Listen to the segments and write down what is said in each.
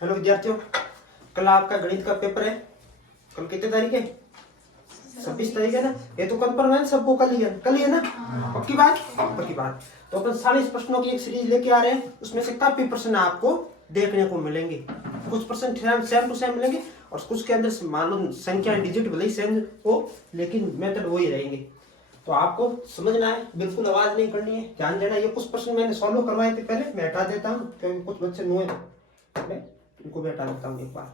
Hello विद्यार्थियों, कल आपका गणित का पेपर है। कल कितने तारीख है? 26 तारीख है ना। ये तो कंफर्म है सबको, कल ही है ना। पक्की बात, पक्की बात। तो अपन 40 प्रश्नों की एक सीरीज लेके आ रहे हैं। उसमें से काफी प्रश्न आपको देखने को मिलेंगे। कुछ प्रश्न सेम टू सेम मिलेंगे और कुछ के अंदर मालूम संख्या डिजिट भले ही सेम हो, लेकिन मेथड वही रहेंगे। तो आपको समझना है, बिल्कुल आवाज नहीं करनी है, ध्यान देना। ये कुछ प्रश्न मैंने सॉल्व करवाए थे पहले, मैं हटा देता हूँ क्योंकि कुछ बच्चे नुए हैं। इनको भी हटा देता हूँ एक बार।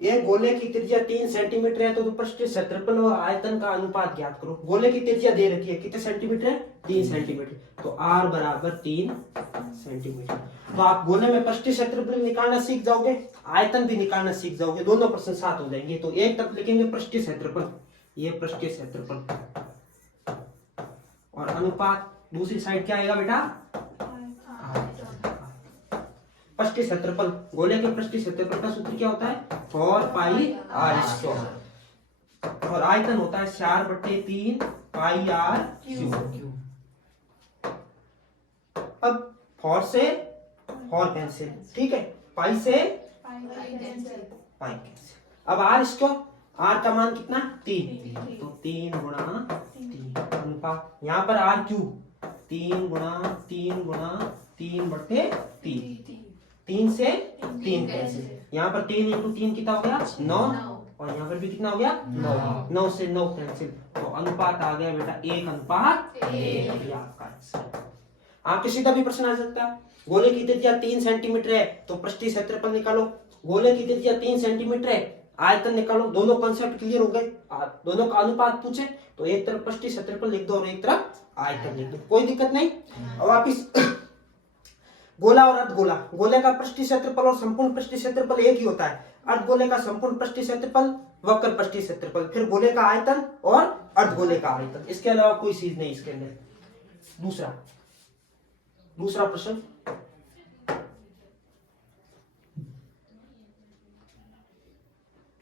ये गोले की त्रिज्या 3 सेंटीमीटर है, तो पृष्ठीय क्षेत्रफल और आयतन का अनुपात ज्ञात करो। गोले की त्रिज्या दे रखी है, कितने सेंटीमीटर है? 3 सेंटीमीटर। तो r बराबर 3 सेंटीमीटर। तो आप गोले में पृष्ठीय क्षेत्रफल निकालना सीख जाओगे, आयतन भी निकालना सीख जाओगे, दोनों प्रश्न साथ हो जाएंगे। तो एक तरफ लिखेंगे पृष्ठीय क्षेत्रफल, ये पृष्ठीय क्षेत्रफल, और अनुपात दूसरी साइड क्या आएगा बेटा? पृष्ठीय क्षेत्रफल, गोले के पृष्ठीय क्षेत्रफल का सूत्र क्या होता है? 4 पाई आर स्क्वायर, और आयतन होता है 4/3 पाई आर क्यूब। अब 4 से 4 कैंसिल, ठीक है, पाई से पाई कैंसिल। अब आर स्क्वायर, आर का मान कितना? 3, तो 3 गुणा 3 अनुपात, यहाँ पर आर क्यूब 3 गुणा 3 गुणा 3/3, 3 से 3 कैंसिल। यहाँ पर 3 इंटू 3 कितना हो गया? 9, और यहाँ पर भी कितना हो गया? 9 से 9 कैंसिल। तो अनुपात आ गया बेटा 1:1। आपका आंसर। आपके सीधा भी प्रश्न आ सकता है। गोले की त्रिज्या 3 सेंटीमीटर है, तो पृष्ठीय क्षेत्रफल निकालो। गोले की त्रिज्या 3 सेंटीमीटर है, आयतन निकालो। दोनों कॉन्सेप्ट क्लियर हो गए। दोनों का अनुपात पूछे तो एक तरफ पृष्ठीय क्षेत्रफल लिख दो और एक तरफ आयतन लिख दो, कोई दिक्कत नहीं। अब वापिस गोला और अर्धगोला, गोले का पृष्ठीय क्षेत्रफल और संपूर्ण पृष्ठीय क्षेत्रफल एक ही होता है। अर्धगोले का संपूर्ण पृष्ठीय क्षेत्रफल, वक्र पृष्ठीय क्षेत्रफल, फिर गोले का आयतन और अर्धगोले का आयतन, इसके अलावा कोई चीज नहीं इसके अंदर। दूसरा प्रश्न,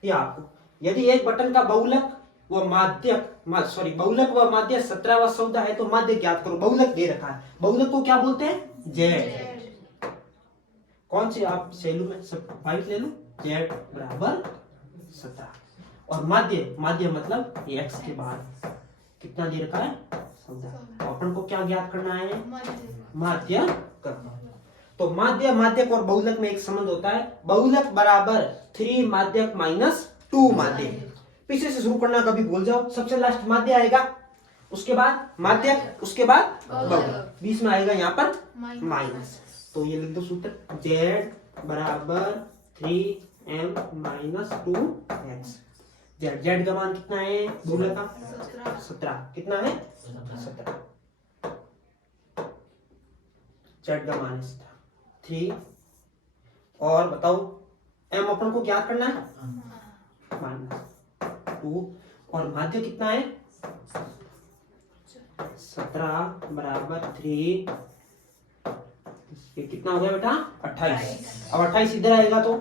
आपको यदि एक बटन का बहुलक व माध्यक बहुलक व माध्य 17 व 14 है, तो माध्य ज्ञात करो। बहुलक दे रखा है, बहुलक को क्या बोलते हैं? जेड। कौन सी आप सेलू में सब वाइट ले लो, जेड बराबर 17। और माध्य मतलब एक्स के बाद कितना दे रखा है? 14। अपन को क्या ज्ञात करना है? माध्य करना। तो माध्यक और बहुलक में एक संबंध होता है, बहुलक बराबर 3 माध्यक माइनस 2 माध्यक। पीछे से शुरू करना, कभी भूल जाओ। सबसे लास्ट माध्य आएगा, उसके बाद माध्यक, उसके बाद बहुलक, बीच में आएगा यहाँ पर माइनस। तो ये लिख दो सूत्र, z बराबर 3m माइनस 2x। जेड का मान कितना है? बहुलक का 17। कितना है? 17। जेड का मान 3, और बताओ m अपन को ज्ञात करना है, माइनस 2, और माध्य कितना है? 17 बराबर 3, ये कितना हो गया बेटा? 28। अब 28 इधर आएगा तो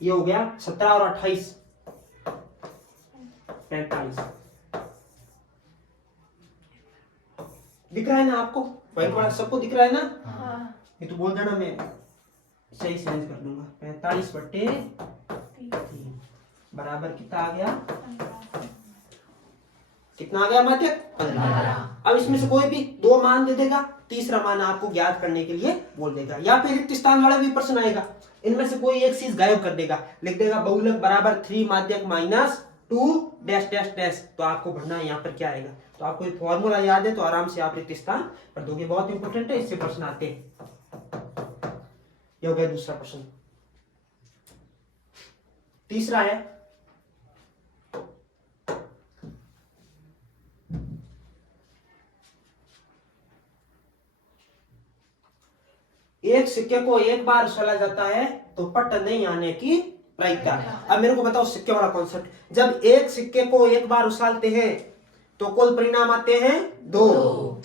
ये हो गया 17 और 28 45। दिख रहा है ना आपको? व्हाइट वाला सबको दिख रहा है ना? ये तो बोल देना, मैं सही चेंज कर दूंगा। 45/3 बराबर कितना आ गया? कितना आ गया माध्य? 15। अब इसमें से कोई भी 2 मान दे देगा, तीसरा मान आपको ज्ञात करने के लिए बोल देगा, या फिर रिक्त स्थान वाला भी प्रश्न आएगा। इनमें से कोई एक चीज गायब कर देगा, लिख देगा बहुलक बराबर 3 माध्यक माइनस 2 डैश डैश डैश। तो आपको भरना है यहाँ पर क्या आएगा। तो आपको एक फॉर्मूला याद है तो आराम से आप रिक्त स्थान पर दोगे, बहुत इंपॉर्टेंट है, इससे प्रश्न आते हैं। ये हो गया दूसरा प्रश्न। तीसरा है, एक सिक्के को एक बार उछाला जाता है तो पट नहीं आने की प्रायिकता। अब मेरे को बताओ सिक्के वाला कॉन्सेप्ट। जब एक सिक्के को एक बार उछालते हैं तो कुल परिणाम आते हैं 2।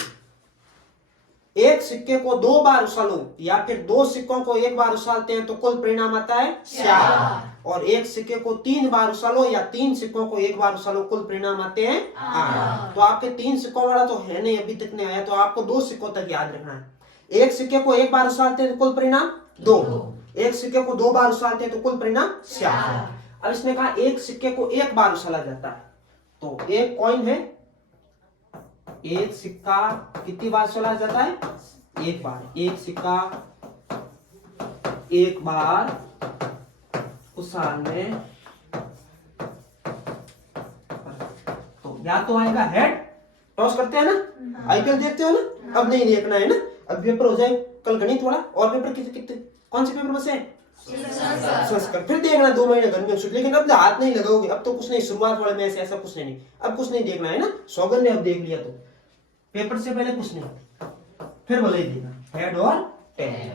एक सिक्के को 2 बार उछालो या फिर 2 सिक्कों को 1 बार उछालते हैं तो कुल परिणाम आता है 4, और एक सिक्के को 3 बार उछालो या 3 सिक्कों को 1 बार उछालो कुल परिणाम आते हैं 8। तो आपके 3 सिक्कों वाला तो है नहीं, अभी तक नहीं आया, तो आपको 2 सिक्कों तक याद रखना है। एक सिक्के को 1 बार उछालते हैं तो कुल परिणाम 2, एक सिक्के को 2 बार उछालते हैं तो कुल परिणाम 4। अब इसने कहा एक सिक्के को 1 बार उछाला जाता है, तो एक कॉइन है, एक सिक्का कितनी बार उछाला जाता है? 1 बार। एक सिक्का 1 बार उछालने तो या तो आएगा हेड, टॉस करते हैं ना, आईपीएल देखते हो ना, अब नहीं देखना है ना, अब पेपर हो जाए कल गणित वाला, और पेपर कितने कौन से पेपर बचे? संस्कृत। फिर देखना 2 महीने घर में छुट्टी, लेकिन अब हाथ नहीं लगाओगे, अब तो कुछ नहीं, शुरुआत वाले में ऐसा कुछ नहीं, अब कुछ नहीं देखना है ना, सौगंध ने अब देख लिया तो पेपर से पहले कुछ नहीं, फिर भले ही देखना हेड और टेल।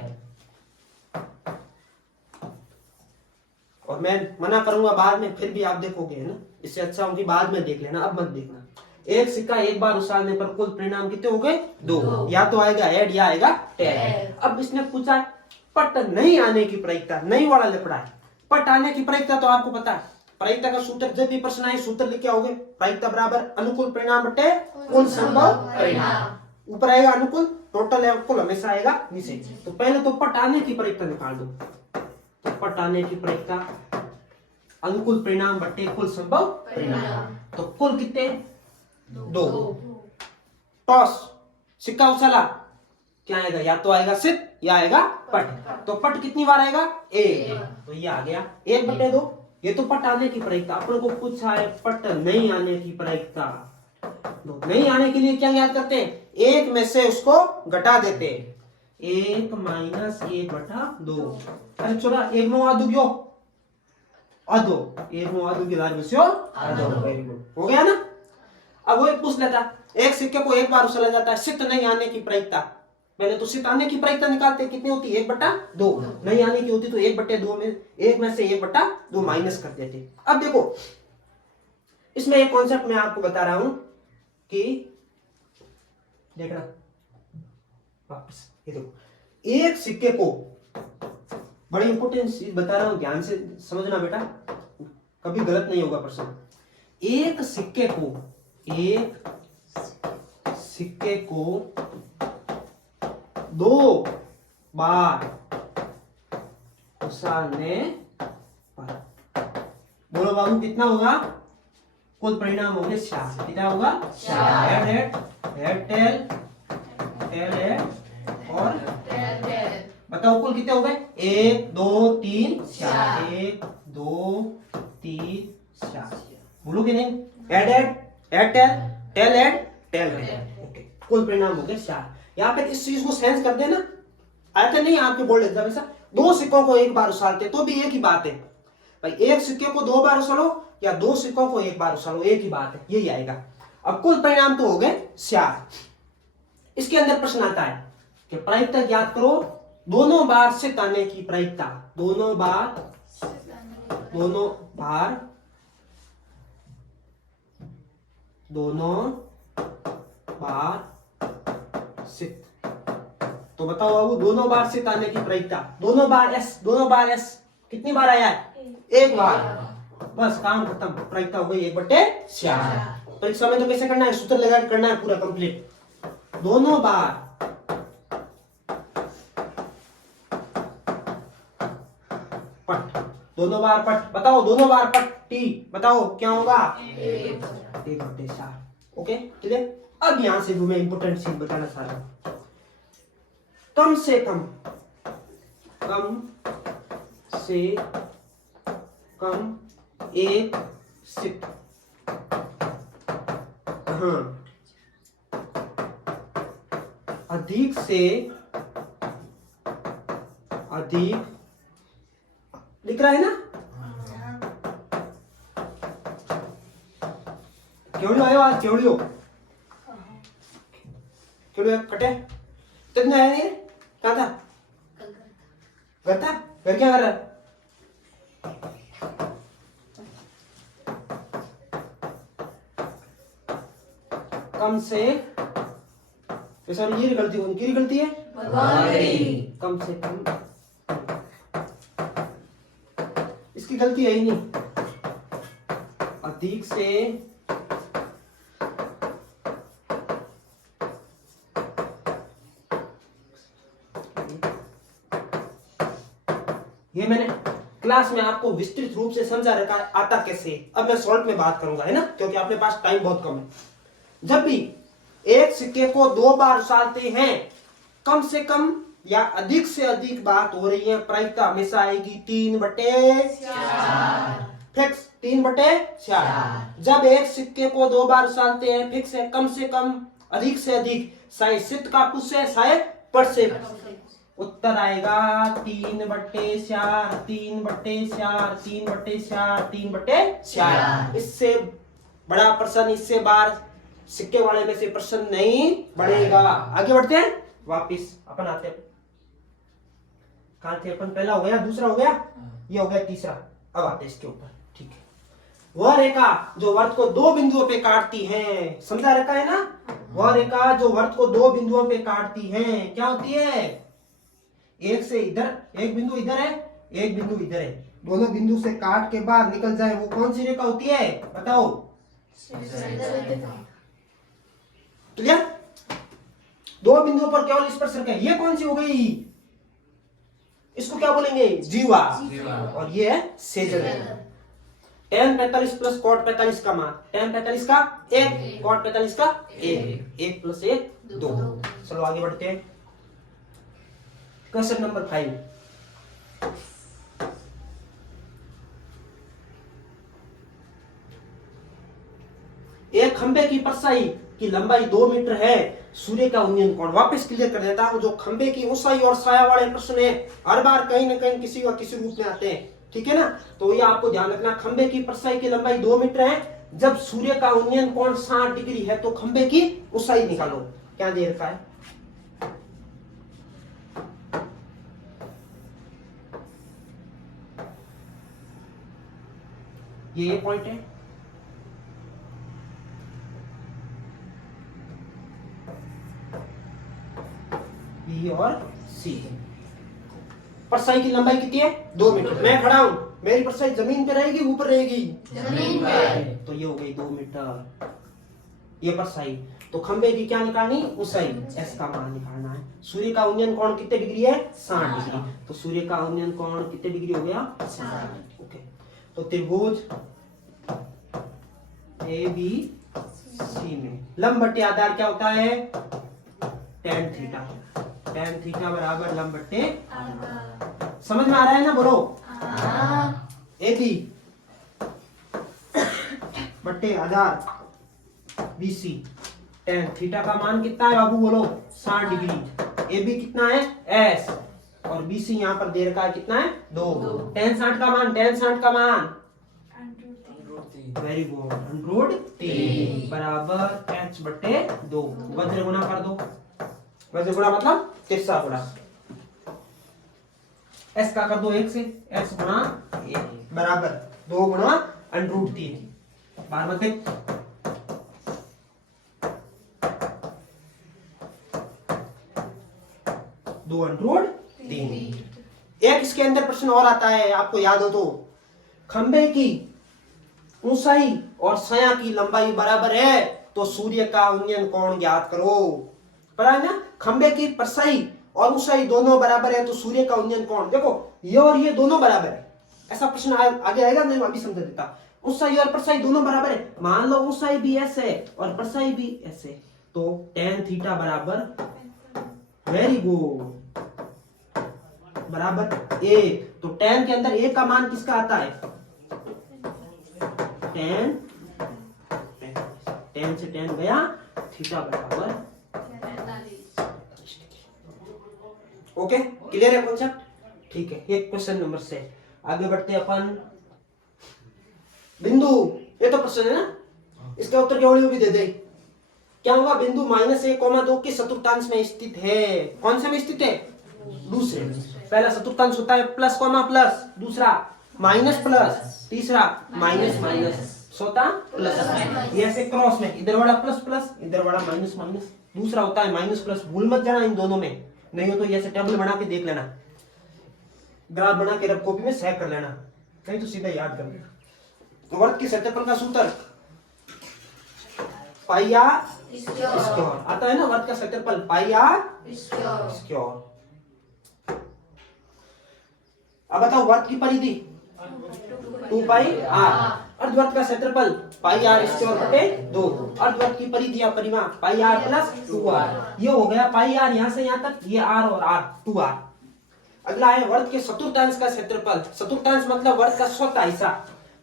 और मैं मना करूंगा बाद में, फिर भी आप देखोगे है ना, इससे अच्छा उनकी बाद में देख लेना, अब मत देखना। एक सिक्का 1 बार उछालने पर कुल परिणाम कितने हो गए? 2। या तो आएगा हेड या आएगा टेल। अब इसने पूछा पट नहीं आने की प्रायिकता, नहीं वाला लफड़ा है। पट आने की प्रायिकता तो आपको पता है, प्रायिकता का सूत्र जब भी प्रश्न आए सूत्र लिख के आओगे, प्रायिकता बराबर अनुकूल परिणाम बटे कुल संभव परिणाम। ऊपर आएगा अनुकूल, टोटल है कुल हमेशा आएगा नीचे। तो पहले तो पट आने की प्रायिकता निकाल दो, तो पट आने की प्रायिकता अनुकूल परिणाम बटे कुल संभव परिणाम, तो कुल कितने? 2। टॉस, सिक्का उछाला, क्या आएगा? या तो आएगा सित या आएगा पट। तो पट कितनी बार आएगा? 1। तो ये आ गया 1/2। ये तो पट आने की प्रायिकता। अपन को पूछा है पट नहीं आने की प्रायिकता, तो नहीं आने के लिए क्या याद करते हैं? 1 में से उसको घटा देते हैं, 1 - 1/2। अरे छोरा 1 नो आधो गयो, आधो 1 नो आधो की दार बस्यो आधो। वेरी गुड, हो गया ना। अब वो पूछ लेता, एक सिक्के को 1 बार उछाला जाता है, सित नहीं आने की प्रायिकता। पहले तो सित आने की प्रायिकता निकालते, कितनी होती? 1/2। नहीं आने की होती तो 1/2 में 1 में से 1/2 माइनस कर देते। अब देखो इसमें एक कॉन्सेप्ट मैं आपको बता रहा हूं कि देखना वापस, ये देखो एक सिक्के को, बड़ी इंपोर्टेंट चीज बता रहा हूं, ध्यान से समझना बेटा, कभी गलत नहीं होगा प्रश्न। एक सिक्के को 2 बार उछालने पर, बोलो बाबू कितना होगा? कुल परिणाम होंगे 4। कितना होगा? 4। हेड टेल, टेल हेड और बताओ कुल कितने हो गए? 1 2 3 4। 1 2 3 4। बोलो कि नहीं? Head tail, tail head, tail head. Okay, कुल परिणाम हो गए 4। यहाँ पे इस चीज को सेंस कर देना, आया था नहीं आपके बोर्ड एग्जाम में? 2 सिक्कों को 1 बार उछालते तो भी एक ही बात है भाई, एक सिक्के को 2 बार उछालो या 2 सिक्कों को 1 बार उछालो, एक ही बात है, यही आएगा। अब कुल परिणाम तो हो गए 4। इसके अंदर प्रश्न आता है कि प्रायिकता ज्ञात करो दोनों बार सित आने की प्रायिकता। दोनों बार सित, तो बताओ बाबू दोनों बार सित आने की प्रायिकता। दोनों बार एस कितनी बार आया है? 1 बार। बस काम खत्म, प्रायिकता हो गई 1/4। परीक्षा में तो कैसे करना है? सूत्र लगा करना है पूरा कंप्लीट। दोनों बार पट, दोनों बार पट, बताओ दोनों बार पट टी, बताओ क्या होगा? 1/4। Okay clear. अब यहां से मैं इंपोर्टेंट चीज बताना चाह रहा हूं, कम से कम एक सिक्का, अधिक से अधिक लिख रहा है ना? केवड़ियो आयो आज, केवड़ियो कटे कितने आया? ये कहा था? घर था। घर क्या कर रहा है? कम से तो सॉरी ये गलती उनकी गलती है, कम से कम इसकी गलती है ही नहीं, अधिक से ये मैंने क्लास में आपको विस्तृत रूप से समझा रखा है आता कैसे। अब मैं शॉर्ट में बात करूंगा, है ना, क्योंकि अपने पास टाइम बहुत कम है। जब भी एक सिक्के को 2 बार उछालते हैं, कम से कम या अधिक से अधिक बात हो रही है, प्रायिकता हमेशा आएगी 3/4 फिक्स, 3/4। जब एक सिक्के को 2 बार उछालते हैं, फिक्स है, कम से कम अधिक से अधिक, शायद सिद्ध का पुष्य है, शायद पर से। उत्तर आएगा 3/4, 3/4, 3/4, 3/4। इससे बड़ा प्रश्न, इससे बार सिक्के वाले में से प्रश्न नहीं बढ़ेगा। आगे बढ़ते हैं, वापिस अपन आते हैं, कहां थे अपन? पहला हो गया, दूसरा हो गया, ये हो गया तीसरा। अब आते हैं इसके ऊपर, ठीक है। वह रेखा जो वर्त को 2 बिंदुओं पे काटती है, समझा रखा है ना? वह रेखा जो वर्त को 2 बिंदुओं पे काटती है, क्या होती है? एक से इधर, एक बिंदु इधर है, एक बिंदु इधर है, दोनों बिंदु से काट के बाहर निकल जाए, वो कौन सी रेखा होती है? बताओ। क्लियर? 2 बिंदुओं पर केवल स्पर्श रेखा, ये कौन सी हो गई? इसको क्या बोलेंगे? जीवा। और ये है सेजल। tan 45 प्लस cot 45 का मान, tan 45 का 1, cot 45 का 1 प्लस 1 2। चलो आगे बढ़ते हैं, क्वेश्चन नंबर 5। एक खंबे की परछाई की लंबाई 2 मीटर है, सूर्य का उन्नयन कोण। वापस क्लियर कर देता हूं, जो खंबे की ऊंचाई और छाया वाले प्रश्न है, हर बार कहीं ना कहीं किसी व किसी रूप में आते हैं, ठीक है ना? तो ये आपको ध्यान रखना, खंबे की परछाई की लंबाई 2 मीटर है, जब सूर्य का उन्नयन कोण 60 डिग्री है, तो खंबे की ऊंचाई निकालो। क्या दे रखा है? ये पॉइंट है, बी और सी। परछाई की लंबाई कितनी है? 2 मीटर। मैं खड़ा हूं, मेरी परछाई जमीन पे रहेगी, ऊपर रहेगी? जमीन पे। तो ये हो गई 2 मीटर, ये परछाई। तो खंबे की क्या निकालनी? ऊंचाई, एस का मान निकालना है। सूर्य का उन्नयन कोण कितने डिग्री है? 60 डिग्री। तो सूर्य का उन्नयन कोण कितने डिग्री हो गया? 60। ओके, तो त्रिभुज ए बी सी में लंब बट्टे आधार क्या होता है? tan theta. tan थीटा बराबर लंब बट्टे आधार। समझ में आ रहा है ना? बोलो। ए बी बट्टे आधार बी सी। tan थीटा का मान कितना है बाबू? बोलो। 60 डिग्री। ए बी कितना है? एस। और बी सी यहाँ पर दे रखा है कितना है? 2। tan 60 का मान, tan 60 का मान वेरी गुड, √3 बराबर h बटे 2। वज्र गुणा कर दो, वज्र गुणा मतलब तिरछा गुणा, s का कर दो 1 से, s गुणा 1 बराबर 2 गुणा √3। बार मत देख, दो √3। एक इसके अंदर प्रश्न और आता है, आपको याद हो तो, खंबे की ऊंचाई और छाया की लंबाई बराबर है, तो सूर्य का उन्नयन कोण ज्ञात करो। पता है ना? खंबे की परछाई और ऊंचाई दोनों बराबर है, तो सूर्य का उन्नयन कोण, देखो ये और ये दोनों बराबर है। ऐसा प्रश्न आगे आएगा, मैं अभी समझा देता। ऊंचाई और परछाई दोनों बराबर है, मान लो ऊंचाई भी एस है और परछाई भी एस है, तो tan थीटा बराबर वेरी गुड बराबर 1। तो tan के अंदर 1 का मान किसका आता है? tan से tan गया, थीटा बराबर 45। ओके, क्लियर है कॉन्सेप्ट? ठीक है, ये क्वेश्चन नंबर 6। आगे बढ़ते हैं अपन। बिंदु, ये तो प्रश्न है ना, इसका उत्तर केवल भी दे दे। क्या होगा? बिंदु -1, 2 के चतुर्थांश में स्थित है। कौन से में स्थित है? दूसरे। पहला चतुर्थांश होता है प्लस, प्लस, दूसरा माइनस प्लस, तीसरा माइनस माइनस। स्वतः प्लस, ये ऐसे क्रॉस में इधर वाला प्लस प्लस इधर वाला माइनस माइनस, दूसरा होता है माइनस प्लस, भूल मत जाना इन दोनों में, नहीं हो तो ये ऐसे टेबल बना के देख लेना, ग्राफ बना के रफ कॉपी में सेव कर लेना, नहीं तो सीधा याद कर लेना। वर्ग के क्षेत्रफल का सूत्र पाई आर स्क्वायर आता है ना, वर्ग का क्षेत्रफल पाई आर स्क्वायर। अब बताओ वर्ग की परिधि 2 पाई आर, अर्धवर्ग का क्षेत्रफल पाई आर स्क्वायर बटे 2, अर्धवर्ग की परिधि या परिमाप पाई आर प्लस 2r, ये हो गया पाई आर यहां से यहां तक, ये r और r 2r। अगला है वर्ग के चतुर्थांश का क्षेत्रफल, चतुर्थांश मतलब वर्ग का स्वतः हिस्सा,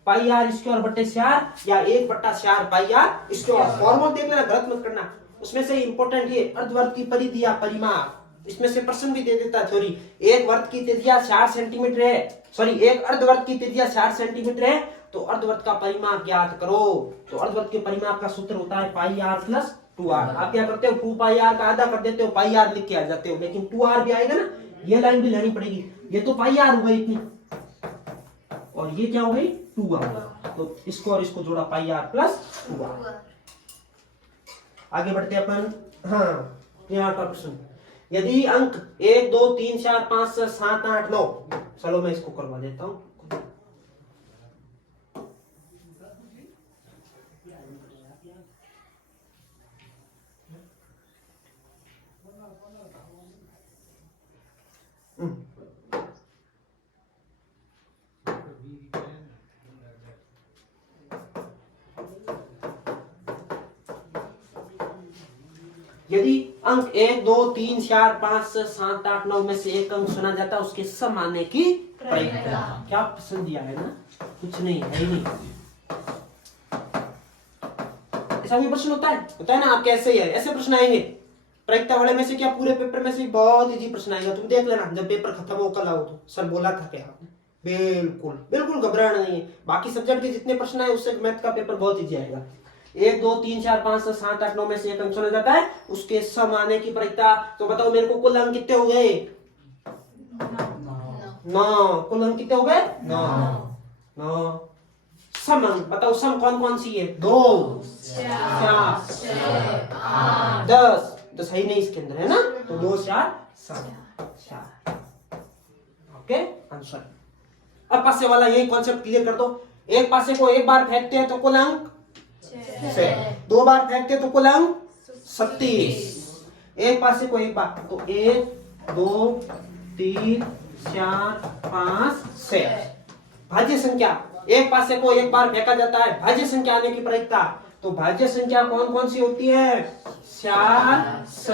पाई आर स्क्वायर बटे 4 या 1/4 पाई आर स्क्वायर। फॉर्मूला देख लेना, गलत मत करना, उसमें से इंपॉर्टेंट ये अर्धवर्ग की परिधि या परिमाप, इसमें से प्रश्न भी दे देता है थोड़ी। एक वर्ग की त्रिज्या 4 सेंटीमीटर है, सॉरी एक अर्धवर्ग की त्रिज्या 4 सेंटीमीटर है, तो अर्धवर्ग का परिमाप ज्ञात करो। तो अर्धवर्ग के परिमाप का सूत्र होता है पाई आर प्लस 2r। आप क्या करते हो, 2 पाई आर का आधा कर देते हो, पाई आर लिख के आ जाते हो, लेकिन 2r भी आएगा ना, ये लाइन भी लेनी पड़ेगी। ये तो पाई आर हो गई इतनी, और ये क्या हो गई 2r, तो इसको और इसको जोड़ा पाई आर प्लस 2r। आगे बढ़ते अपन, हाँ यहाँ का प्रश्न, यदि अंक 1 2 3 4 5 6 7 8 9, चलो मैं इसको करवा देता हूँ। यदि अंक 1 2 3 4 5 6 7 8 9 में से एक अंक सुना जाता है, उसके सम आने की प्रयत्न। क्या पसंद दिया है ना, कुछ नहीं है ही नहीं, ऐसा भी प्रश्न होता है ना, आप कैसे है ऐसे प्रश्न आएंगे प्रयत्न वाले में से, क्या पूरे पेपर में से बहुत इजी प्रश्न आएगा, तुम देख लेना जब पेपर खत्म हो कल आओ तो। सर बोला था क्या आपने, बिल्कुल बिल्कुल घबराना नहीं है, बाकी सब्जेक्ट के जितने प्रश्न आए उससे मैथ का पेपर बहुत इजी आएगा। 1 2 3 4 5 6 7 8 9 में से एक अंक सुना जाता है, उसके सम आने की प्रयत्न। तो बताओ मेरे को कुल अंक कितने हो गए, 9, कुल अंक कितने हो गए 9। सम अंक बताओ, सम कौन कौन सी है, 2 4 10, तो सही नहीं इसके अंदर है ना, तो 2 4 7। Okay answer. अब पासे वाला यही कॉन्सेप्ट क्लियर कर दो, एक पासे को एक बार फेंकते हैं तो कुल अंक 6, 2 बार फेंकते हैं तो कुल अंक 37, एक पासे को एक बार, तो 1 2 3 4 5 6। भाज्य संख्या, एक पासे को एक बार फेंका जाता है, भाज्य संख्या आने की प्रयत्न। तो भाज्य संख्या कौन कौन सी होती है, 4 स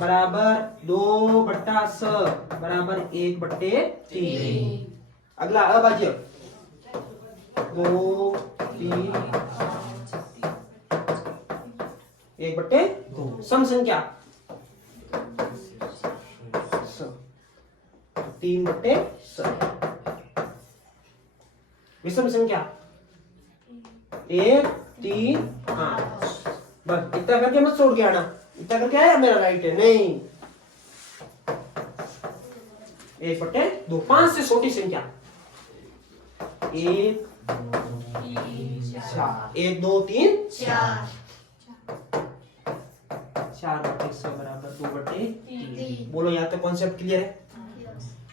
बराबर 2/स बराबर 1/3। अगला अभाज्य 2 3 1/2। सम संख्या 3/स। विषम संख्या 1 3 5। बस इतना करके मत छोड़ के आना, इतना करके आया मेरा राइट है नहीं, 1/2। 5 से छोटी संख्या 1 4 1 2 3 4 4/100 बराबर 2/3। बोलो यहाँ तक कॉन्सेप्ट क्लियर है,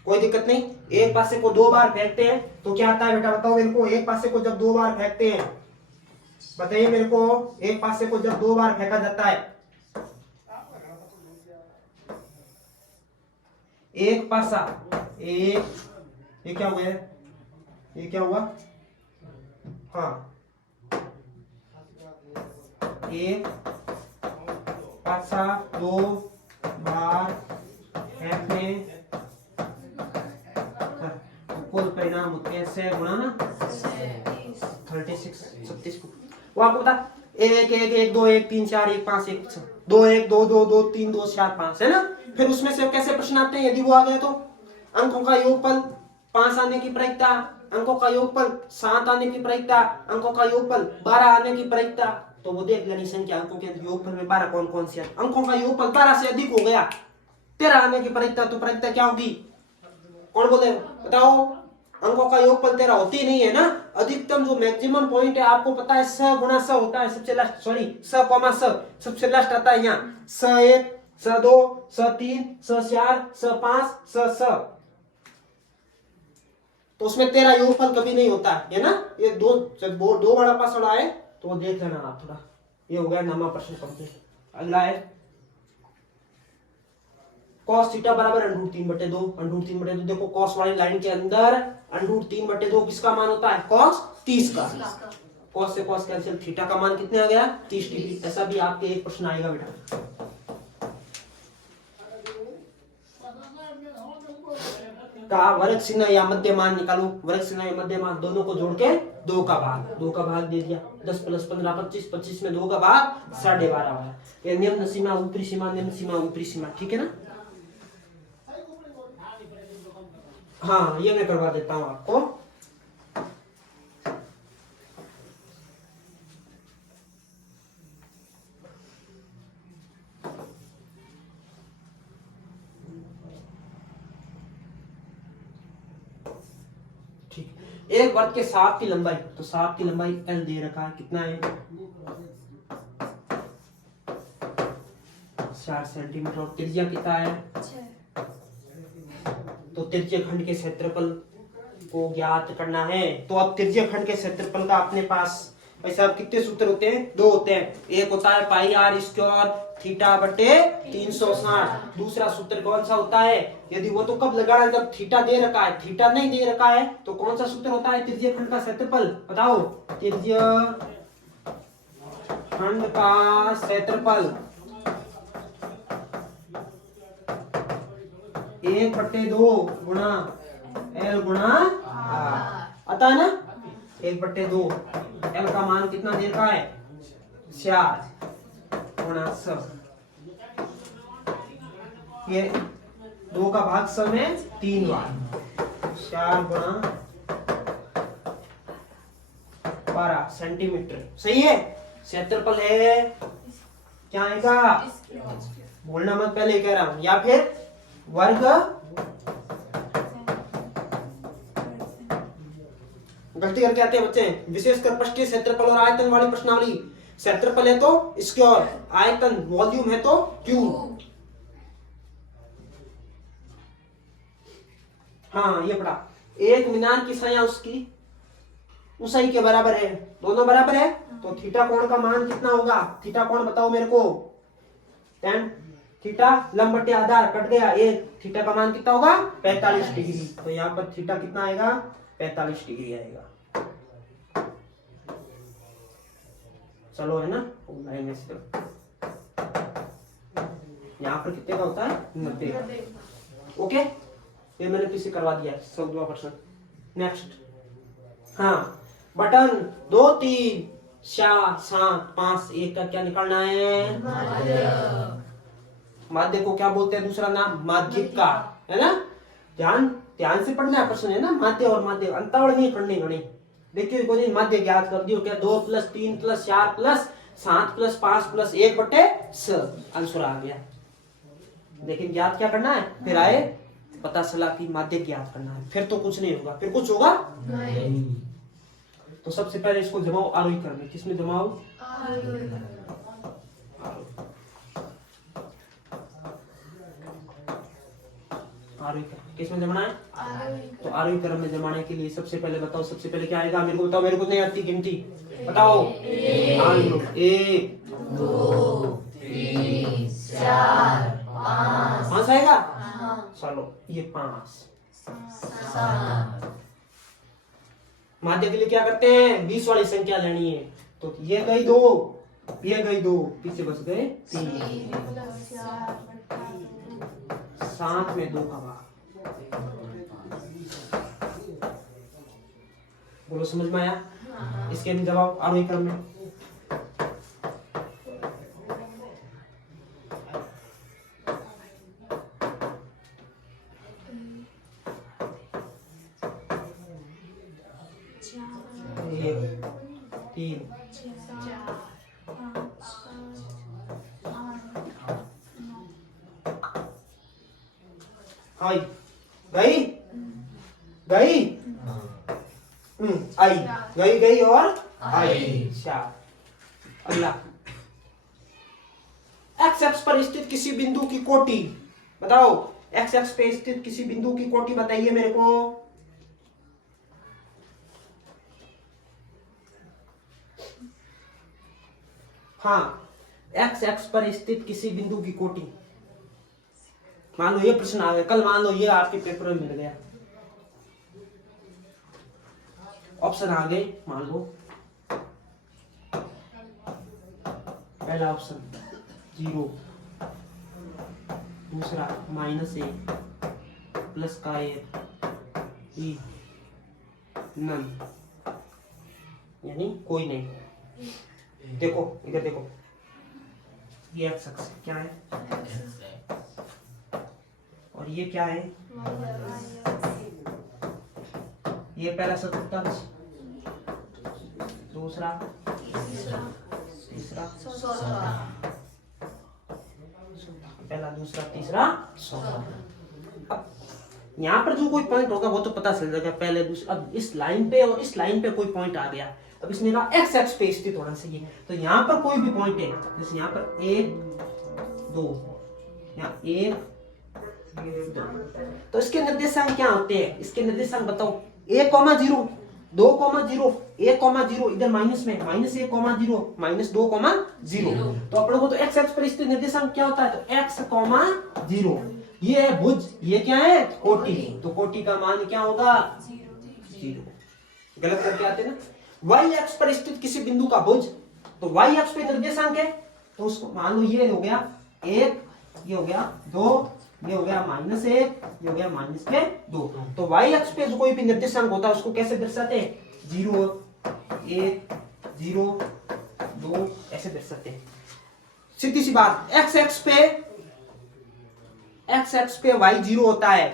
कोई दिक्कत नहीं। एक पासे को 2 बार फेंकते हैं तो क्या आता है बेटा, बताओ मेरे को, एक पासे को जब 2 बार फेंकते हैं, बताइए मेरे को, एक पासे को जब 2 बार फेंका जाता है, एक पासा एक, ये क्या हुआ है, ये क्या हुआ, हाँ एक पासा 2 बार फेंकने, कुल परिणाम होते हैं 6 गुणा ना 36 वो आपको बता 1 1 1 2 1 3 4 1 5 1 2 1 2 2 2 3 2 4 5 है ना। फिर उसमें से कैसे प्रश्न आते हैं, यदि वो आ गए तो अंकों का योगफल 5 आने की प्रयत्ता, अंकों का योगफल 7 आने की प्रयत्ता, अंकों का योगफल 12 आने की प्रयत्ता। तो वो देख लेनी संख्या अंकों के योगफल में 12 कौन कौन सी है, अंकों का योगफल 12 से अधिक हो गया, 13 आने की प्रयत्ता, तो प्रयत्ता क्या होगी, कौन बोले बताओ, अंकों का योगफल 13 होती नहीं है ना। अधिकतम जो मैक्सिमम पॉइंट है आपको पता है, स गुणा स होता है सबसे लास्ट, सॉरी स कॉमा स सबसे लास्ट आता है यहाँ। स1 स2 स3 स4 स5 स। तो उसमें 13 योगफल कभी नहीं होता है ना। ये दो बड़ा पासवर्ड आए तो वो देख लेना आप थोड़ा। ये हो गया नामा प्रश्न कंप्लीट। अगला है cos थीटा बराबर √3/2। √3/2 देखो cos वाली लाइन के अंदर √3/2 किसका मान होता है? cos 30 का। cos से cos कैंसिल, थीटा का मान कितने आ गया? 30 डिग्री। ऐसा भी आपके एक प्रश्न आएगा बेटा। का वर्ग चिन्ह या मध्य मान निकालो। वर्ग चिन्ह या मध्य मान दोनों को जोड़ के 2 का भाग दे दिया। 10 + 15 25, 25 में 2 का भाग 12.5। ये निम्न सीमा ऊपरी सीमा, निम्न सीमा ऊपरी सीमा, ठीक है ना। हाँ ये मैं करवा देता हूं आपको। ठीक, एक वर्ग के साथ की लंबाई, तो साथ की लंबाई L दे रखा है, कितना है? 4 सेंटीमीटर। और त्रिज्या कितना है? 6। तो त्रिज्य खंड के क्षेत्रफल को ज्ञात करना है। तो अब त्रिज्य खंड के क्षेत्रफल का अपने पास वैसे अब कितने सूत्र होते हैं? 2 होते हैं। एक होता है पाई r स्क्वायर थीटा बटे 360। दूसरा सूत्र कौन सा होता है? यदि वो तो कब लगाना जब थीटा दे रखा है, थीटा नहीं दे रखा है तो कौन सा सूत्र होता है त्रिज्य खंड का क्षेत्रफल? बताओ। त्रिज्य खंड का क्षेत्रफल 1/2 गुणा L गुणा R आता है ना। 1/2 L का मान कितना दे रखा है? 4 गुणा स। ये 2 का भाग स में 3 बार। 4 गुणा 12 सेंटीमीटर। सही है। क्षेत्रफल है क्या आएगा? बोलना मत, पहले कह रहा हूं। या फिर वर्ग, गलती करके आते हैं बच्चे, विशेषकर पृष्ठीय क्षेत्रफल और आयतन वाली प्रश्नावली। क्षेत्रफल है तो स्क्वायर, आयतन वॉल्यूम है तो क्यूब। हाँ ये पढ़ा। एक मीनार की छाया उसकी ऊंचाई के बराबर है। दोनों बराबर है तो थीटा कोण का मान कितना होगा? थीटा कोण बताओ मेरे को। tan थीटा लंब बटे आधार कट गया, एक थीटा का मान कितना होगा? 45 डिग्री। तो यहाँ पर थीटा कितना आएगा? 45 डिग्री आएगा। चलो है ना। लाइन में से यहाँ पर कितने का होता है? 90। ओके, ये मैंने पीछे करवा दिया 100%। नेक्स्ट, हाँ बटन 2 3 4 7 5 1 का क्या निकालना है? माध्य को क्या बोलते हैं? दूसरा नाम माध्यिक का, है ना। ध्यान से पढ़ना है प्रश्न, है ना। माध्य और माध्य अंतावड़ नहीं पढ़नी घनी। देखिए कोई दिन माध्य ज्ञात कर दियो क्या? 2 + 3 + 4 + 7 + 5 + 1/स आंसर आ गया। लेकिन ज्ञात क्या करना है? फिर आए पता चला कि माध्य ज्ञात करना है। फिर तो कुछ नहीं होगा। फिर कुछ होगा नहीं। तो सबसे पहले इसको जमाओ आरोही क्रम में। किसमें जमाओ? आरोही क्रम। किसमें जमाना है? तो आरोही क्रम में जमाने के लिए सबसे पहले बताओ, सबसे पहले क्या आएगा? मेरे को बताओ, मेरे को नहीं आती गिनती, बताओ। 1 2 3 4 5 आएगा। चलो ये 5 माध्य के लिए क्या करते हैं? 20 वाली संख्या लेनी है। तो ये गई 2, ये गई 2, पीछे बच गए 3। 7 में 2 का भाग। बोलो समझ में आया? इसके जवाब आरोही क्रम में। हाँ गई गई। आई, गई गई और आई, चार। अगला, एक्स एक्स पर स्थित किसी बिंदु की कोटि बताओ, एक्स एक्स पे स्थित किसी बिंदु की कोटि बताइए मेरे को। हाँ, एक्स एक्स पर स्थित किसी बिंदु की कोटि। मान लो ये प्रश्न आ गया कल, मान लो ये आपके पेपर में मिल गया, ऑप्शन आ गए, मान लो पहला ऑप्शन 0, दूसरा -1 प्लस का 1 ई नन, यानी कोई नहीं। देखो इधर देखो, ये एक्स अक्ष क्या है और ये क्या है, ये पहला चतुर्थांश, दूसरा तीसरा, पहला दूसरा तीसरा 100। अब यहाँ पर जो कोई पॉइंट होगा वो तो पता चल जाएगा पहले दूसरे। अब इस लाइन पे और इस लाइन पे कोई पॉइंट आ गया, अब इसने कहा एक्स एक्स पे स्थित होना चाहिए, तो यहाँ पर कोई भी पॉइंट है, जैसे यहाँ पर 1 2, यहाँ 1 2, तो इसके निर्देशांक क्या होते हैं, इसके निर्देशांक बताओ। 1, 0, 2, 0, 1, 0, इधर माइनस में -1, -2, -2, तो अपन को तो एक्स एक्स पर स्थित निर्देशांक क्या होता है, तो x, 0, ये है भुज, ये क्या है कोटि, तो कोटि का मान क्या होगा 0। गलत करके आते ना। y अक्ष पर स्थित किसी बिंदु का भुज, तो y अक्ष पे निर्देशांक है, तो उसको मान लो ये हो गया 1, ये हो गया 2, ये हो गया -1, ये हो गया -2, तो y अक्ष पे जो कोई भी निर्देशांक होता है उसको कैसे दर्शाते हैं, 0 1 0 2 ऐसे दर्शाते हैं। सीधी सी बात, x एक्स पे y 0 होता है,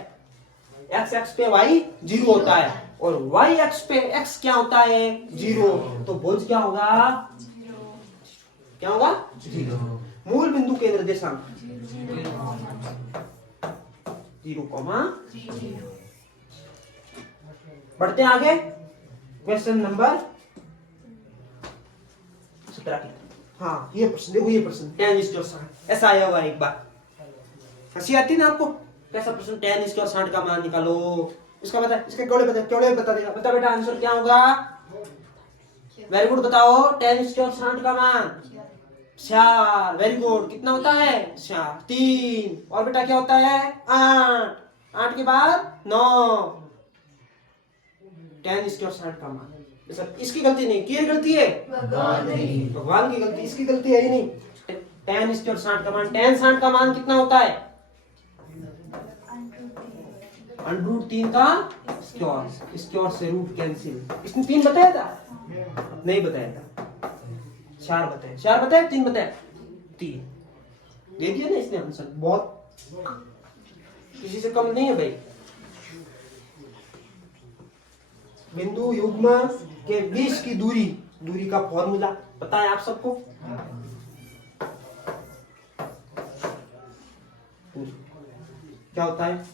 x एक्स पे y 0 होता है, और y एक्स पे x क्या होता है 0, तो भुज क्या होगा, क्या होगा 0। मूल बिंदु के निर्देशांक 0,0। बढ़ते आगे, क्वेश्चन नंबर 17। हाँ ये प्रश्न देखो, ये प्रश्न tan इसकी ओर 60 ऐसा आया होगा एक बार, हंसी आती ना आपको, कैसा प्रश्न, tan इसकी ओर 60 का मान निकालो, इसका बता, इसके क्यों बता देगा, बता बेटा आंसर क्या होगा, वेरी गुड बताओ, tan इसकी ओर 60 का मान 4, वेरी गुड, कितना होता है 4, 3, और बेटा क्या होता है 8, 8 के बाद 9, tan इसकी ओर 60 का मान। इसकी गलती नहीं, किसकी गलती है, भगवान की गलती, इसकी गलती है ही नहीं। tan इसकी ओर 60 का मान, tan 60 का मान कितना होता है, √3 का स्क्वायर, इसकी ओर से रूट कैंसिल, इसने 3 बताया था, नहीं बताया था, 4 बताया, 4 बताया 3 बताया, 3 दे दिया ना इसने आंसर, बहुत किसी से कम नहीं है भाई। बिंदु युग्म के बीच की दूरी का फॉर्मूला पता है आप सबको, क्या होता है,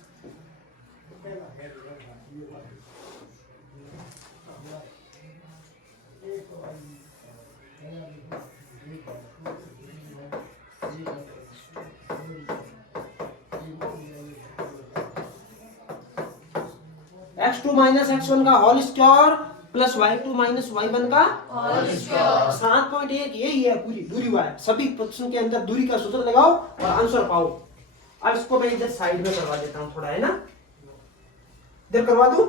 x2 - x1 का whole square plus y2 - y1 का होल स्क्वायर। 7.1 यही है पूरी दूरी वाला, सभी प्रश्न के अंदर दूरी का सूत्र लगाओ और आंसर पाओ। अब इसको मैं इधर साइड में करवा देता हूं थोड़ा, है ना, इधर करवा दूं,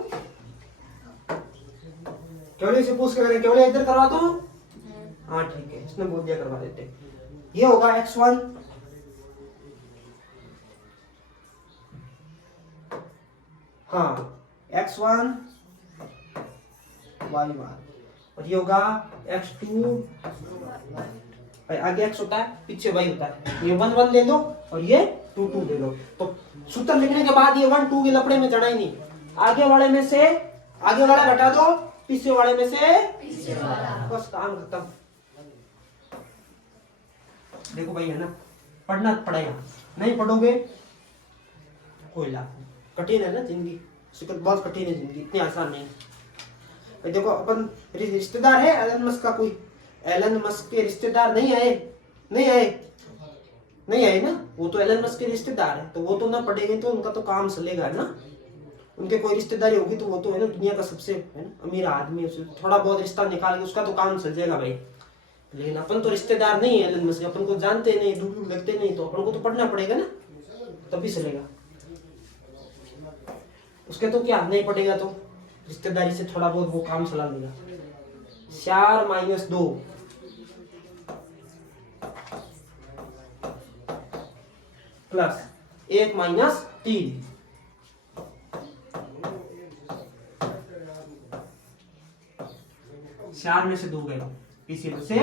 केवल से पूछ के करें, केवल इधर करवा दूं, हाँ ठीक है, इसने बोल दिया करवा देते। ये होगा x1, हाँ x1 y1, और ये होगा x2, आगे x होता है पीछे y होता है, ये 1 1 ले लो और ये 2 2 ले लो, तो सूत्र लिखने के बाद ये 1 2 के लपड़े में चढ़ा ही नहीं, आगे वाले में से आगे वाला घटा दो, पीछे वाले में से पीछे वाला, बस काम खत्म। देखो भाई है ना, पढ़ना पड़ेगा, नहीं पढ़ोगे कोई लाभ नहीं, कठिन है ना जिंदगी, बहुत कठिन है जिंदगी, इतनी आसान नहीं। देखो अपन रिश्तेदार है एलन मस्क का कोई, एलन मस्क के रिश्तेदार नहीं आए, नहीं आए, नहीं आए ना, वो तो एलन मस्क के रिश्तेदार है, तो वो तो ना पढ़ेंगे तो उनका तो काम चलेगा ना, उनके कोई रिश्तेदारी होगी तो वो तो है ना दुनिया का सबसे है ना अमीर आदमी, उससे थोड़ा बहुत रिश्ता निकाल के उसका तो काम चल जाएगा भाई। लेकिन अपन तो रिश्तेदार नहीं है एलन मस्क, अपन को जानते नहीं, दूर लगते नहीं, तो अपन को तो पढ़ना पड़ेगा ना तभी चलेगा। उसके तो क्या नहीं पड़ेगा तो रिश्तेदारी से थोड़ा बहुत वो काम चला लेगा। 4 - 2 प्लस 1 - 3, 4 में से 2 गए, इसी में से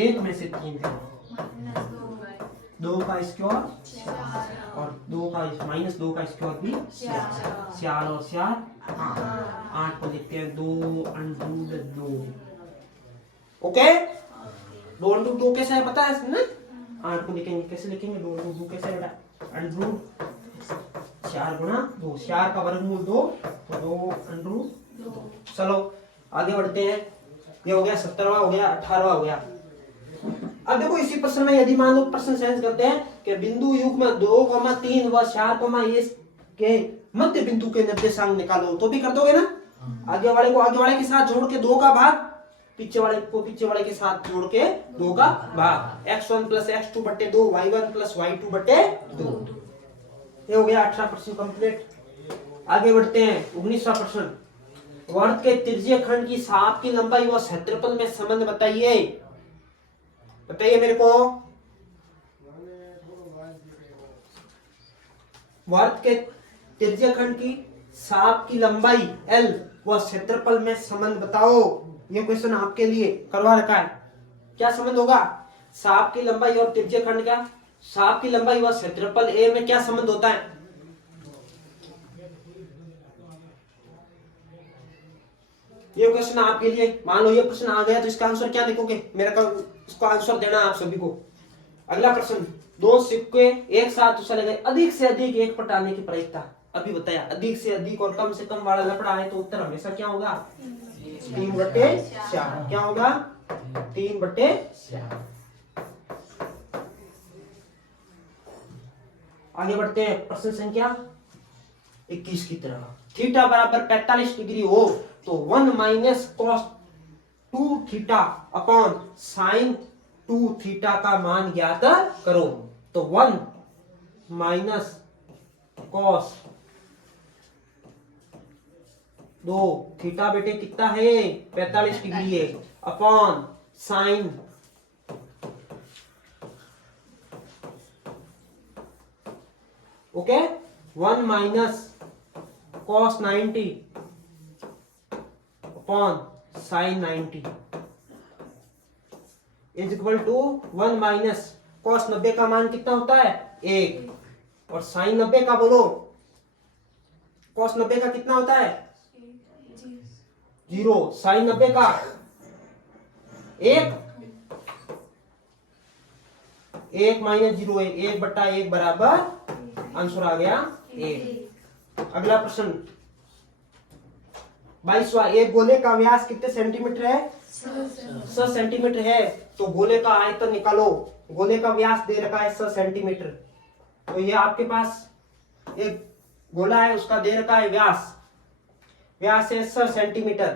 1 में से 3 गए, 2 का स्क्वायर और 2 का -2 का स्क्वायर भी 4 और 4 8 को लिखते हैं 2√2। ओके, 2√2 कैसे है पता है ना, 8 को लिखेंगे कैसे लिखेंगे, 2√2 कैसे है बेटा, √4 गुणा 2, 4 का वर्गमूल 2 तो 2√2। चलो आगे बढ़ते हैं, ये हो गया 17वां, हो गया 18वां हो गया। अब देखो इसी प्रश्न में यदि मान लो प्रश्न सेंस करते हैं कि बिंदु युग्म 2, 3 व 4, के मध्य बिंदु के निर्देशांक निकालो, तो भी कर दोगे ना। आगे वाले को आगे वाले के साथ जोड़ के 2 का भाग, पीछे वाले को पीछे वाले के साथ जोड़ के 2 का भाग, x1 + x2/2 y1 + y2/2। ये हो गया 18 प्रश्न कंप्लीट। आगे बढ़ते हैं 19वां प्रश्न, वर्त के त्रिज्यीय खंड की साप की लंबाई व क्षेत्रफल में संबंध बताइए। बताइए मेरे को, वर्त के त्रिज्यीय खंड की साप की लंबाई l व क्षेत्रफल में संबंध बताओ। ये क्वेश्चन आपके लिए करवा रखा है। क्या संबंध होगा, साप की लंबाई और त्रिज्यीय खंड का, साप की लंबाई व क्षेत्रफल a में क्या संबंध होता है। ये क्वेश्चन आपके लिए, मान लो ये प्रश्न आ गया तो इसका आंसर क्या लिखोगे, मेरा का इसको आंसर देना आप सभी को। अगला प्रश्न, 2 सिक्के एक साथ उछले गए, अधिक से अधिक एक पटाने की प्रायिकता। अभी बताया अधिक से अधिक और कम से कम वाला लफड़ा है तो उत्तर हमेशा क्या होगा, 3/4। क्या होगा, 3/4। आगे बढ़ते हैं प्रश्न संख्या 21 की तरफ। थीटा बराबर 45 डिग्री हो तो 1 - cos 2 theta upon sin 2 theta का मान ज्ञात करो। तो 1 - cos 2 थीटा बेटे कितना है, 45 डिग्री है, upon sin okay 1 - cos 90 upon sin 90 is equal to 1 - cos 90 का मान कितना होता है 1, और sin 90 का बोलो, cos 90 का कितना होता है 0, sin 90 का 1, 1 - 0 है, 1/1 बराबर आंसर आ गया 1। अगला प्रश्न 22वां, एक गोले का व्यास कितने सेंटीमीटर है, 100 सेंटीमीटर है, तो गोले का आयतन निकालो। गोले का व्यास दे रखा है 100 सेंटीमीटर, तो ये आपके पास एक गोला है, उसका दे रखा है व्यास, व्यास है 100 सेंटीमीटर,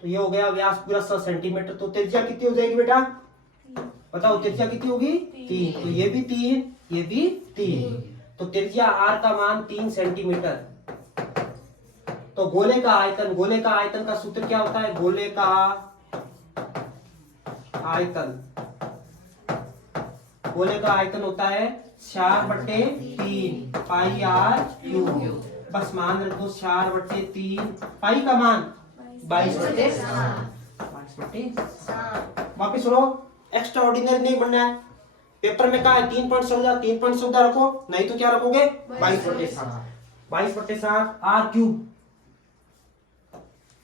तो ये हो गया व्यास पूरा 100 सेंटीमीटर। तो त्रिज्या कितनी हो जाएगी बेटा, बताओ त्रिज्या कितनी होगी 3, तो ये भी 3, ये भी 3, तो त्रिज्या r का मान 3 सेंटीमीटर। तो गोले का आयतन, गोले का आयतन का सूत्र क्या होता है, गोले का आयतन, गोले का आयतन होता है 4/3 पाई r³। बस मान रखो 4/3, पाई का मान 22/7। वापिस सुनो, एक्स्ट्रा ऑर्डिनरी नहीं बनना है। पेपर में कहा है 3.14, 3.14 रखो, नहीं तो क्या रखोगे 22/7। 22/7 r³,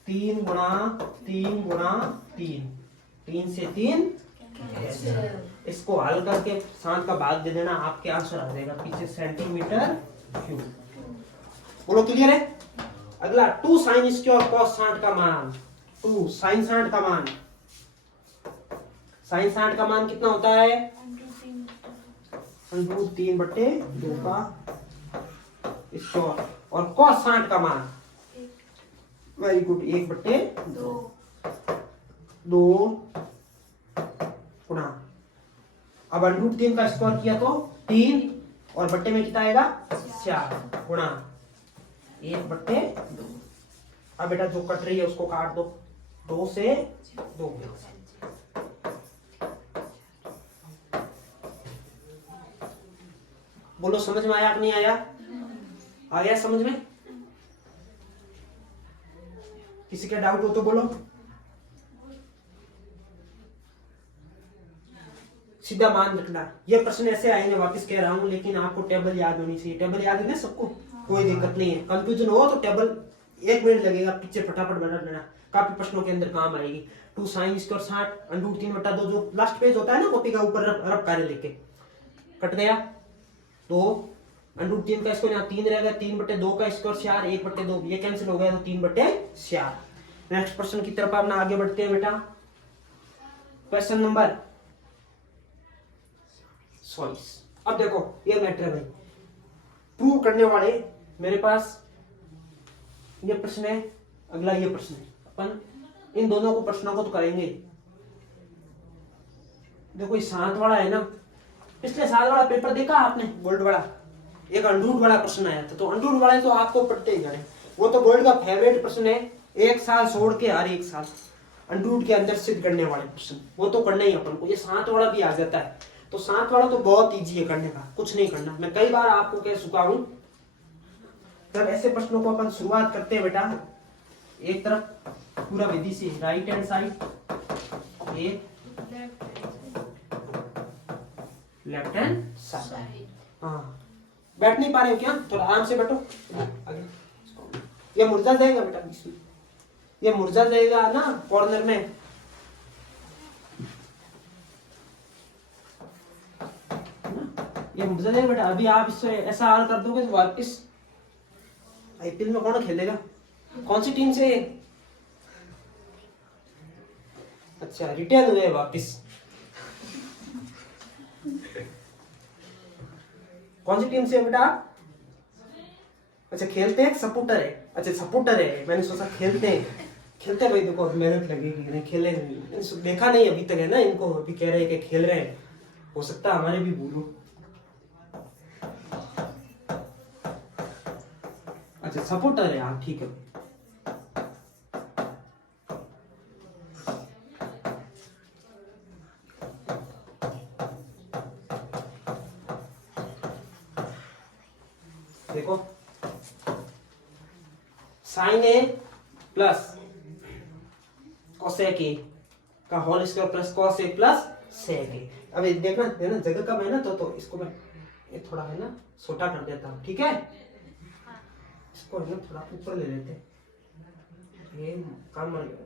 3 × 3 × 3, 3 से 3, इसको हल करके 7 का भाग दे देना, आपके आंसर आ जाएगा पीछे सेंटीमीटर क्यूब। बोलो क्लियर है। अगला 2 साइन स्क्वायर कॉस 60 का मान, 2 साइन 60 का मान, साइन 60 का मान कितना होता है, √3/2 का स्क्वायर, और कॉस 60 का मान वेरी गुड 1/2, 2 गुणा, अब √3 का स्क्वायर किया तो 3 और बट्टे में कितना आएगा 4 गुणा 1/2। अब बेटा जो कट रही है उसको काट दो, 2 से 2 बोलो समझ में आया कि नहीं आया, आ गया समझ में। किसी का डाउट हो तो बोलो। सीधा मान रखना, ये प्रश्न ऐसे आएंगे, वापस कह रहा हूं, लेकिन आपको टेबल याद होनी चाहिए। टेबल याद है ना सबको, कोई दिक्कत नहीं है। कंफ्यूजन हो तो टेबल 1 मिनट लगेगा, पीछे फटाफट बना लेना, काफी प्रश्नों के अंदर काम आएगी। 2 साइन स्क्वायर 60 √3/2, जो लास्ट पेज होता है ना कॉपी का ऊपर रफ कार्य लेके, कट गया तो √3 का स्क्वायर यहाँ 3 रहेगा, 3/2 का स्क्वायर 4, 1/2 ये कैंसिल हो गया तो 3/4। नेक्स्ट प्रश्न की तरफ अपना आगे बढ़ते हैं बेटा। Question number 26। अब देखो ये मैटर है भाई, प्रूव करने वाले मेरे पास ये प्रश्न है, अगला ये प्रश्न है। अपन इन दोनों को प्रश्नों को तो करेंगे। देखो ये 7 वाला है ना, पिछले 7 वाला पेपर देखा आपने, बोल्ड वाला, एक अंडरूट वाला प्रश्न आया था, तो अंडरूट वाले तो आपको पढ़ते ही जाने, वो तो बोल्ड का फेवरेट प्रश्न है। 1 साल छोड़ के हर 1 साल अंडरूट के अंदर सिद्ध करने वाले प्रश्न, वो तो करना ही अपन को। ये 7 वाला भी आ जाता है, तो 7 वाला तो बहुत इजी है करने का, कुछ नहीं करना। मैं कई बार आपको कह चुका हूं, जब ऐसे प्रश्नों को अपन शुरुआत करते हैं बेटा, एक तरफ पूरा विधि से राइट हैंड साइड, एक लेफ्ट हैंड साइड। हाँ बैठ नहीं पा रहे हो क्या, थोड़ा आराम से बैठो। आगे ये मुरझा जाएगा बेटा, बीच में ये मुरझा जाएगा ना कॉर्नर में। ये मुरझा जाएगा बेटा, अभी आप इससे ऐसा हाल कर दोगे तो वापस आईपीएल में कौन खेलेगा, कौन सी टीम से। अच्छा रिटेल हुए वापस, कौन सी टीम से है बेटा। अच्छा खेलते हैं, सपोर्टर है। अच्छा सपोर्टर है, मैंने सोचा खेलते हैं। खेलते हैं भाई, देखो मेहनत लगेगी, नहीं खेले नहीं, देखा नहीं अभी तक है ना इनको, अभी कह रहे हैं कि खेल रहे हैं, हो सकता है हमारे भी भूल हो। अच्छा सपोर्टर है आप, ठीक है। देखो sine A plus cosec A का whole square plus cos A plus sec A. अब ये देखना है ना, जगह कम है ना, तो इसको मैं ये थोड़ा है ना छोटा कर देता हूँ, ठीक है। इसको है ना थोड़ा ऊपर ले लेते हैं, ये काम आ गया।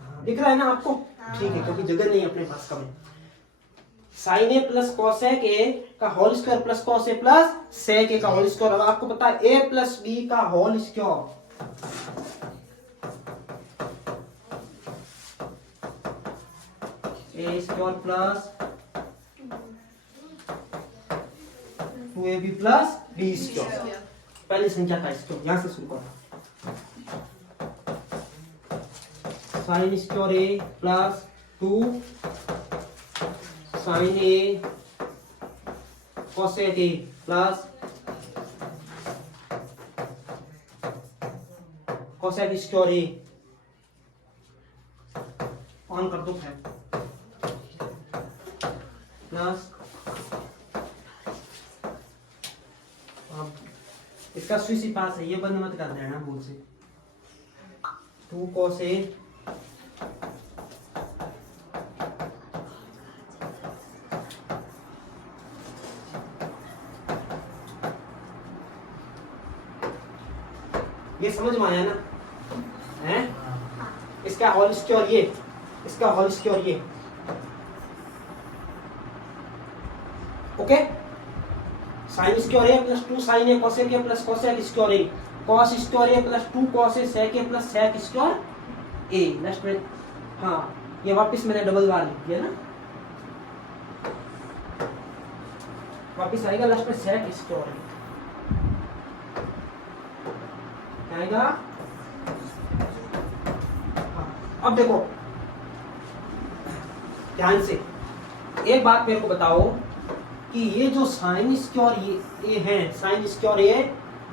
हाँ, दिख रहा है ना आपको, ठीक है, क्योंकि जगह नहीं अपने पास कम है। Sine A plus cosec A का whole square plus cos A plus sec A का होल स्क्वायर। अब आपको पता है ए प्लस बी का whole square, A square plus 2ab plus B square, पहली संख्या का स्क्वायर, यहां से शुरू करो। Sine square A plus 2 sine A cosec A plus cosec square A, on कर दो फैन, प्लस इसका स्विच ही पास है, ये बंद मत कर देना भूल से। 2 cos A ये समझ में आया ना, हैं? इसका होल स्क्वायर ये, इसका होल स्क्वायर ये, okay sine square A plus 2 sine A cosec A plus cosec square A, cos square A plus 2 cos A sec A plus sec square A. Next में हाँ ये वापस मैंने डबल बार लिख दिया ना, वापस आएगा लास्ट में सेक स्क्वायर ए आएगा। हाँ अब देखो ध्यान से एक बात मेरे को बताओ कि ये जो साइन स्क्वायर ए है, sign square A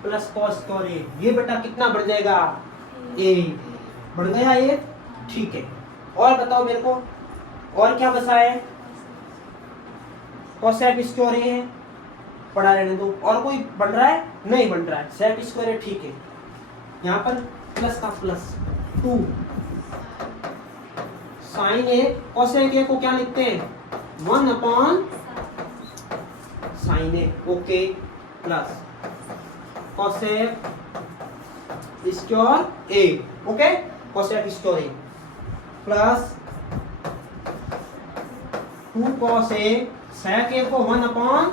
plus cos square ए, ये बेटा कितना बढ़ जाएगा ए, बढ़ गया ए, ठीक है। और बताओ मेरे को और क्या बचा है, कोसेक स्क्वायर ए है, पढ़ा रहने दो। और कोई बढ़ रहा है नहीं बढ़ रहा है, सेक स्क्वायर ए ठीक है। यहाँ पर प्लस का plus 2 sine A cosec A को क्या लिखते हैं 1 upon sine A, okay, plus cosec square A, okay, cosec square A plus 2 cos A sec A को 1 upon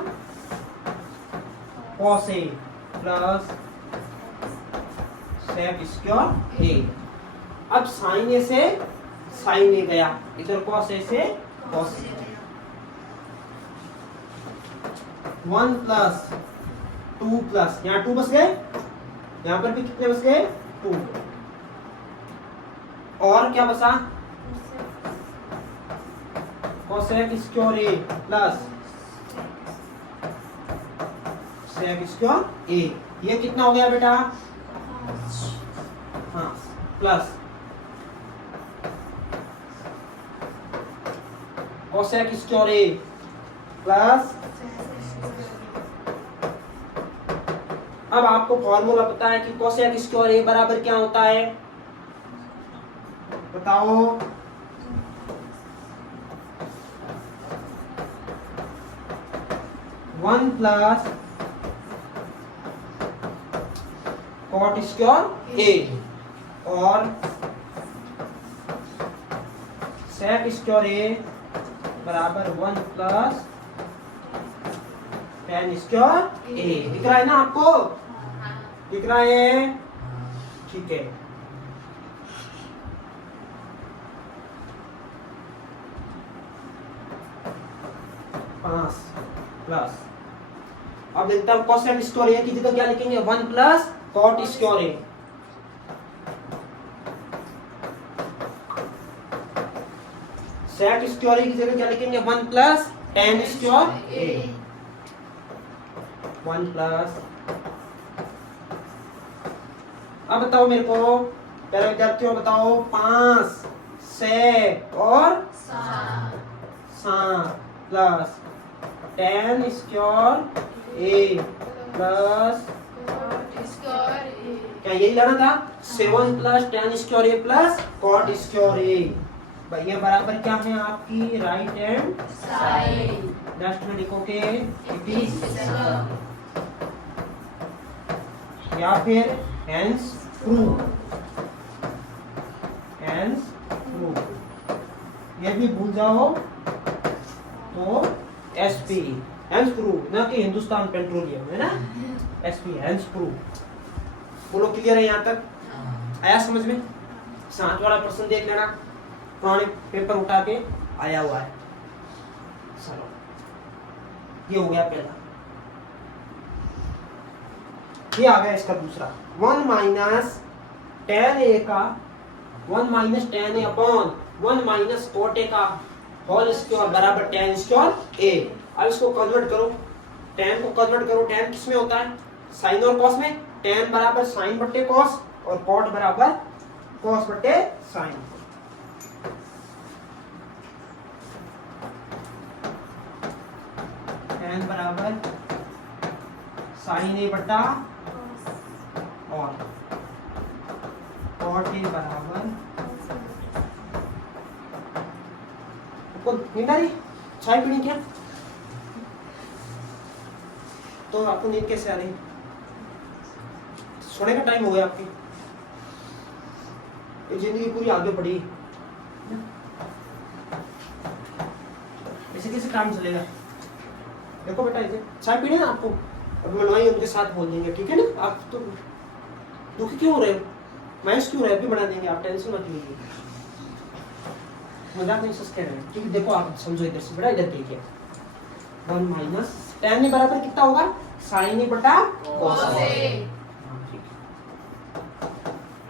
cos A plus sec square A. अब साइन ए से sign ए गया, इधर cos A से कॉस ए, 1 प्लस 2 प्लस यहाँ 2 बच गए, यहाँ पर भी कितने बच गए 2, और क्या बचा cosec square A plus sec square ए, ये कितना हो गया बेटा, हाँ plus cosec square A plus, अब आपको फॉर्मूला पता है कि कोसेक स्क्वायर ए बराबर क्या होता है, बताओ, वन प्लस कॉट स्क्वायर ए और सेक स्क्वायर ए बराबर 1 प्लस tan स्क्वायर ए। दिख रहा है ना आपको, दिख रहा है, ठीक है। प्लस अब देखता हूं कोसेक स्क्वायर ए की जगह क्या लिखेंगे 1 प्लस कॉट स्क्वायर ए, सेक स्क्वायर ए की जगह क्या लिखेंगे 1 प्लस tan स्क्वायर ए, 1 प्लस। अब बताओ मेरे को पहले विद्यार्थियों बताओ 5 सेक और 7 plus tan square A plus क्या यही लेना था 7 plus tan square A plus cot square ए, भाई ये बराबर क्या है आपकी राइट हैंड साइड। नेक्स्ट में लिखोगे इट इज या फिर हेंस प्रूव, हेंस प्रूव। ये भी भूल जाओ तो एसपी हेंस प्रूव, ना कि हिंदुस्तान पेट्रोलियम है ना, एसपी हेंस प्रूव। बोलो क्लियर है यहाँ तक, आया समझ में? 7 वाला प्रश्न देख लेना, पुराने पेपर उठा के आया हुआ है। चलो ये हो गया पहला, ये आ गया इसका दूसरा 1 माइनस tan ए का 1 minus tan A upon 1 minus cot A का होल स्क्वायर बराबर tan स्क्वायर ए। अब इसको कन्वर्ट करो, tan को कन्वर्ट करो, tan किस में होता है साइन और कॉस में, tan बराबर साइन बट्टे कॉस और कॉट बराबर कॉस बट्टे साइन। tan बराबर साइन ए बट्टा और कॉट ए बराबर, आपको नींद आ रही, चाय पीनी क्या, तो आपको नींद कैसे आ रही, सोने का टाइम हो गया आपकी, ये जिंदगी पूरी आगे बढ़ी, ऐसे कैसे काम चलेगा। देखो बेटा इसे चाय पीनी ना आपको, अब मनवाई उनके साथ बोल देंगे, ठीक है ना। आप तो दुखी क्यों हो रहे हो, माइनस क्यों हो रहे हो, अभी बढ़ा देंगे, आप टेंशन मत लीजिए, मजाक नहीं सच कह रहे हैं, ठीक है। देखो आप समझो इधर से, बड़ा इधर देखिए, 1 माइनस tan बराबर कितना होगा, sin a बटा cos a।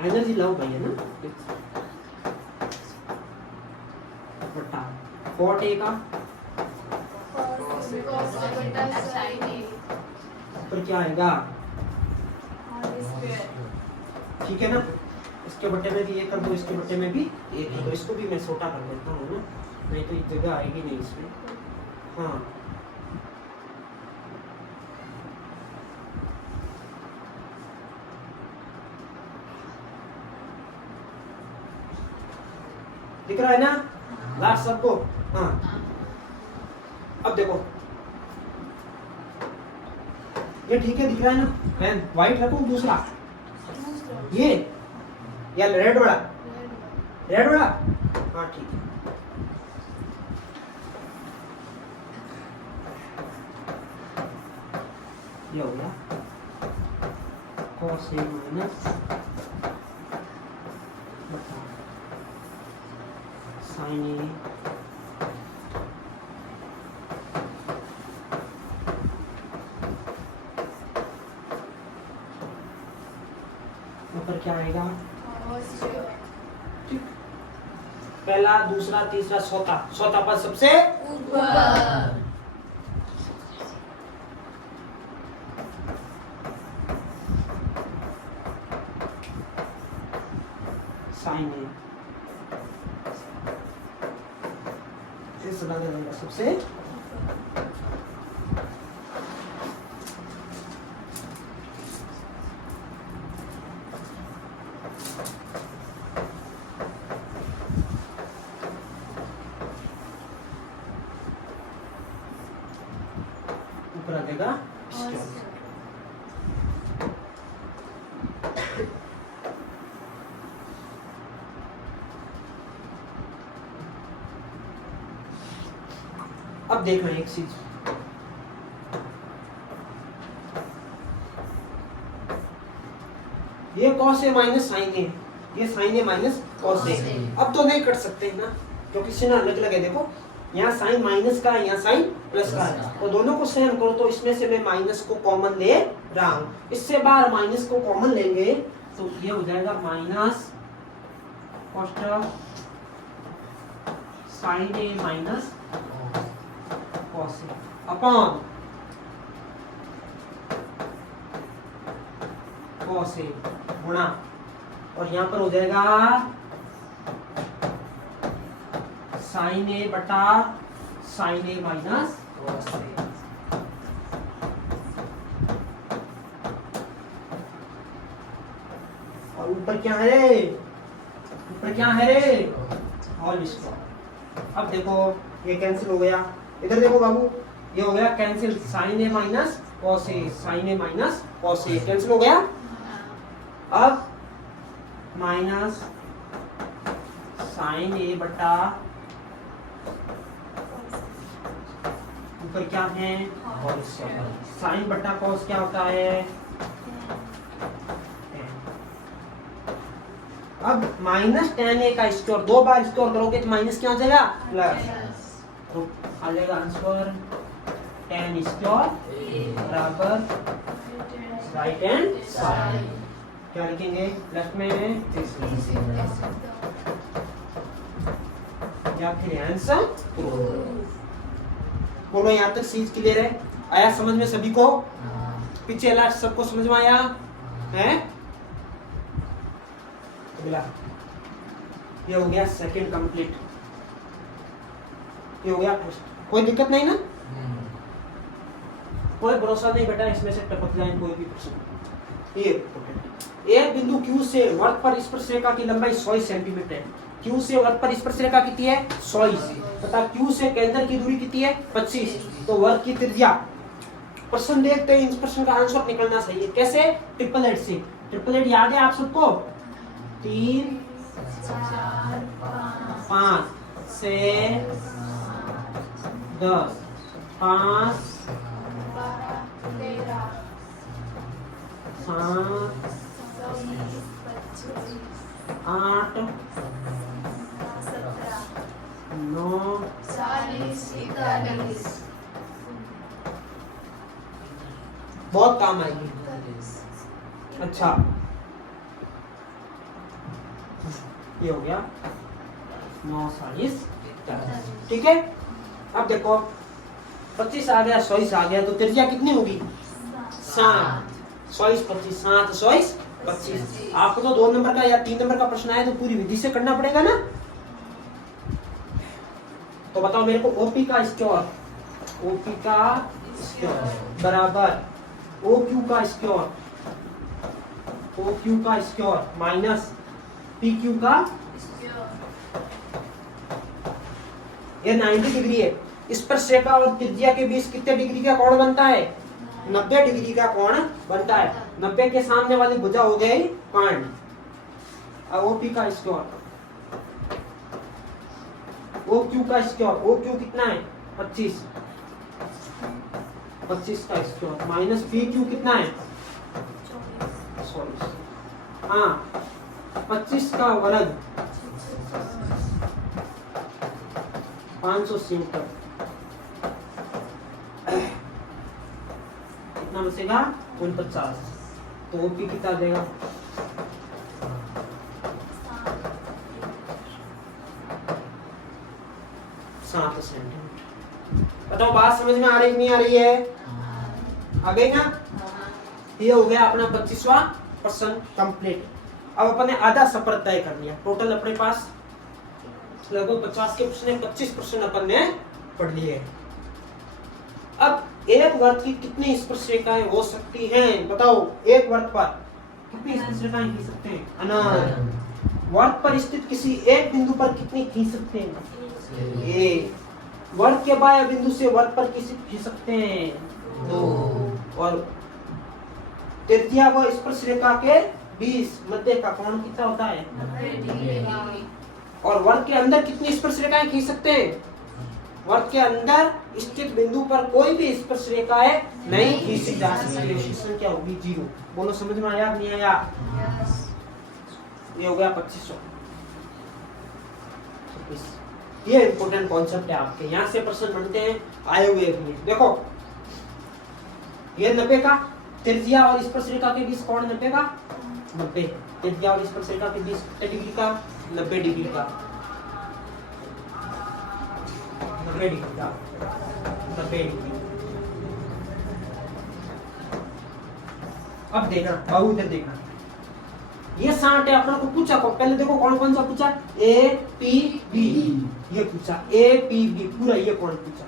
एनर्जी लव भाई है ना, बटा cot a का ऊपर क्या आएगा, ठीक है ना। इसके बट्टे में भी ये कर दो, इसके बट्टे में भी ये कर दो, इसको भी मैं छोटा कर देता हूँ ना, नहीं तो ये जगह आएगी नहीं इसमें। हाँ दिख रहा है ना लास्ट सबको। हाँ अब देखो ये ठीक है, दिख रहा है ना। पेन व्हाइट रखूं दूसरा, ये या रेड वाला, रेड वाला, हाँ ठीक है। ये हो गया cos a माइनस बटा sin a ऊपर क्या आएगा, ठीक। पहला दूसरा तीसरा चौथा, चौथा पद सबसे ऊपर, साइन ए सबसे ऊपर आ जाएगा। अब देखना एक चीज, ये cos a minus sin a, ये sin a minus cos a। अब तो नहीं कट सकते ना, क्योंकि चिन्ह अलग अलग है। देखो यहाँ साइन माइनस का है, यहाँ साइन प्लस का है, तो दोनों को सहन करो, तो इसमें से मैं माइनस को कॉमन ले रहा हूँ, इससे बाहर माइनस को कॉमन लेंगे तो ये हो जाएगा minus cos sin a minus cos a upon cos a गुणा, और यहाँ पर हो जाएगा sin a बटा sin a minus cos a। और ऊपर क्या है रे, ऊपर क्या है रे, होल स्क्वायर। अब देखो ये कैंसिल हो गया, इधर देखो बाबू, ये हो गया cancel, sin a minus cos a, sin a minus cos a cancel हो गया। अब माइनस sin a बटा ऊपर क्या है, साइन बटा cos क्या होता है। अब माइनस tan a का स्क्वायर, दो बार स्क्वायर करोगे तो माइनस क्या हो जाएगा, प्लस, तो आ जाएगा आंसर tan स्क्वायर बराबर राइट हैंड साइड, क्या लिखेंगे लेफ्ट में या फिर आंसर बोलो। यहाँ तक चीज क्लियर है, आया समझ में सभी को, पीछे लास्ट सबको समझ में आया है। अगला ये हो गया सेकंड कंप्लीट, ये हो गया फर्स्ट। कोई दिक्कत नहीं ना, कोई भरोसा नहीं बेटा इसमें से टपक जाए कोई भी प्रश्न। ये एक बिंदु Q से वृत्त पर स्पर्शरेखा की लंबाई 100 सेंटीमीटर है। Q से वृत्त पर स्पर्शरेखा कितनी है, 100। तथा Q से केंद्र की दूरी कितनी है, 25। तो वृत्त की त्रिज्या, प्रश्न देखते हैं, इस प्रश्न का आंसर निकलना चाहिए कैसे, ट्रिपल एट से। ट्रिपल एट याद है आप सबको, 3 5 6 10 5 7 8 9 बहुत काम आएगी। अच्छा ये हो गया 9 40 ठीक है। अब देखो 25 आ गया 24 आ गया तो त्रिज्या कितनी होगी 7 24 25 7 24 25। आपको तो 2 नंबर का या 3 नंबर का प्रश्न आया तो पूरी विधि से करना पड़ेगा ना। तो बताओ मेरे को ओपी का स्क्वायर बराबर OQ का स्क्वायर माइनस PQ का, ये 90 डिग्री है। स्पर्शरेखा और त्रिज्या के बीच कितने डिग्री का कोण बनता है 90 डिग्री का कोण बनता है। 90 के सामने वाली भुजा हो गई कर्ण। अब OP का स्क्वायर OQ का स्क्वायर, OQ कितना है 25 का स्क्वायर माइनस PQ कितना है 24 हाँ 25 का वर्ग 500 सेंटीमीटर कितना बचेगा 49। तो OP कितना देगा 7 सेंटीमीटर। बताओ बात समझ में आ रही नहीं आ रही है आ गई ना। ये हो गया अपना 25वां प्रश्न कंप्लीट। अब अपन ने आधा सफर तय कर लिया। टोटल अपने पास लगभग 50 के प्रश्न 25 प्रश्न अपन ने पढ़ लिए। अब एक वर्ग की कितनी स्पर्शरेखाएं हो सकती हैं बताओ। एक वर्ग पर कितनी स्पर्शरेखाएं खींच सकते हैं अनंत। वर्ग पर स्थित किसी एक बिंदु पर कितनी खींच सकते हैं एक। वर्ग के बाह्य बिंदु से वर्ग पर किसी खींच सकते हैं 2। और तृतीया व स्पर्शरेखा के बीच मध्य का कोण कितना होता है 90। और वर्ग के अंदर कितनी स्पर्शरेखाएं खींच सकते हैं। वर्ग के अंदर स्थित बिंदु पर कोई भी स्पर्शरेखाएं नहीं खींची जा सकती। उसकी संख्या होगी 0। बोलो समझ में आया नहीं आया। ये हो गया 2500। ये इंपोर्टेंट कॉन्सेप्ट है आपके। यहाँ से प्रश्न बनते हैं आए हुए भी। देखो ये 90 का त्रिज्या और स्पर्शरेखा के बीच कोण 90 का 90। त्रिज्या और स्पर्शरेखा के बीच कितने डिग्री का 90 डिग्री का 90 डिग्री का 90 डिग्री। अब देखना बाबू इधर देखना। ये 60 है अपन को पूछा को पहले देखो कौन कौन सा पूछा APB ये पूछा APB पूरा ये कोण पूछा।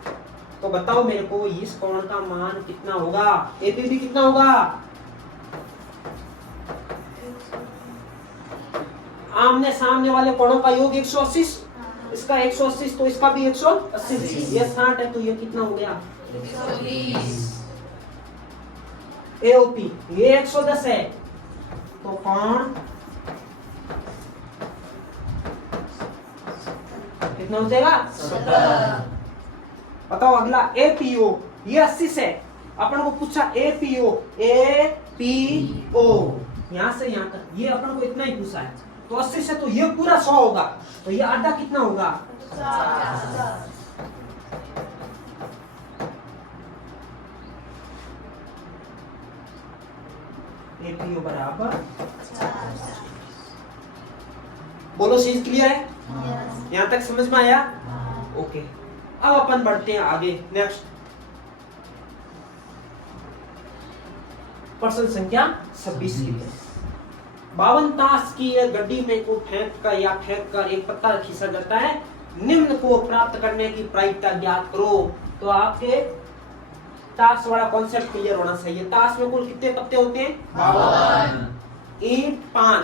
तो बताओ मेरे को इस कोण का मान कितना होगा। APB कितना होगा आमने सामने वाले कोणों का योग 180। इसका 180 तो इसका भी 180। ये 60 है तो ये कितना हो गया 120। AOP ये 110 है तो कोण कितना हो जाएगा 70। बताओ अगला APO ये 80 से अपन को पूछा APO यहाँ से यहाँ तक ये अपन को इतना ही पूछा है। तो 80 से तो ये पूरा 100 होगा तो ये आधा कितना होगा 50। APO बराबर 50। बोलो चीज क्लियर है यहाँ तक समझ में आया ओके। अब अपन बढ़ते हैं आगे। नेक्स्ट प्रश्न संख्या 26 की 52 ताश की गड्डी में को फेंक कर या फेंक कर एक पत्ता खींचा जाता है। निम्न को प्राप्त करने की प्रायिकता ज्ञात करो। तो आपके ताश वाला कॉन्सेप्ट क्लियर होना चाहिए। ताश में कुल कितने पत्ते होते हैं 52। ईंट पान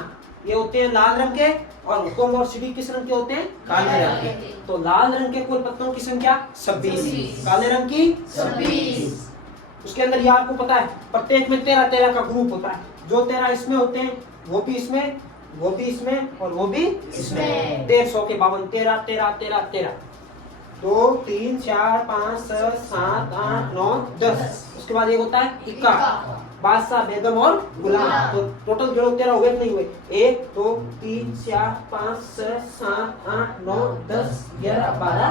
ये होते हैं लाल रंग के और हुक्म और सीढ़ी किस रंग के होते हैं काले रंग के। तो लाल रंग के कुल पत्तों की संख्या 26 काले रंग की 26। उसके अंदर ये आपको पता है प्रत्येक में 13 का ग्रुप होता है। जो 13 इसमें होते हैं वो भी इसमें वो भी इसमें और वो भी इसमें। 150 के 52 13 13 13 13 2 3 4 5 6 7 8 9 10। उसके बाद एक होता है इक्का बादशाह, बेगम और गुलाम। तो टोटल जोड़ो 13 हुए कि नहीं हुए? 1 2 3 4 5 6 7 8 9 10 11 12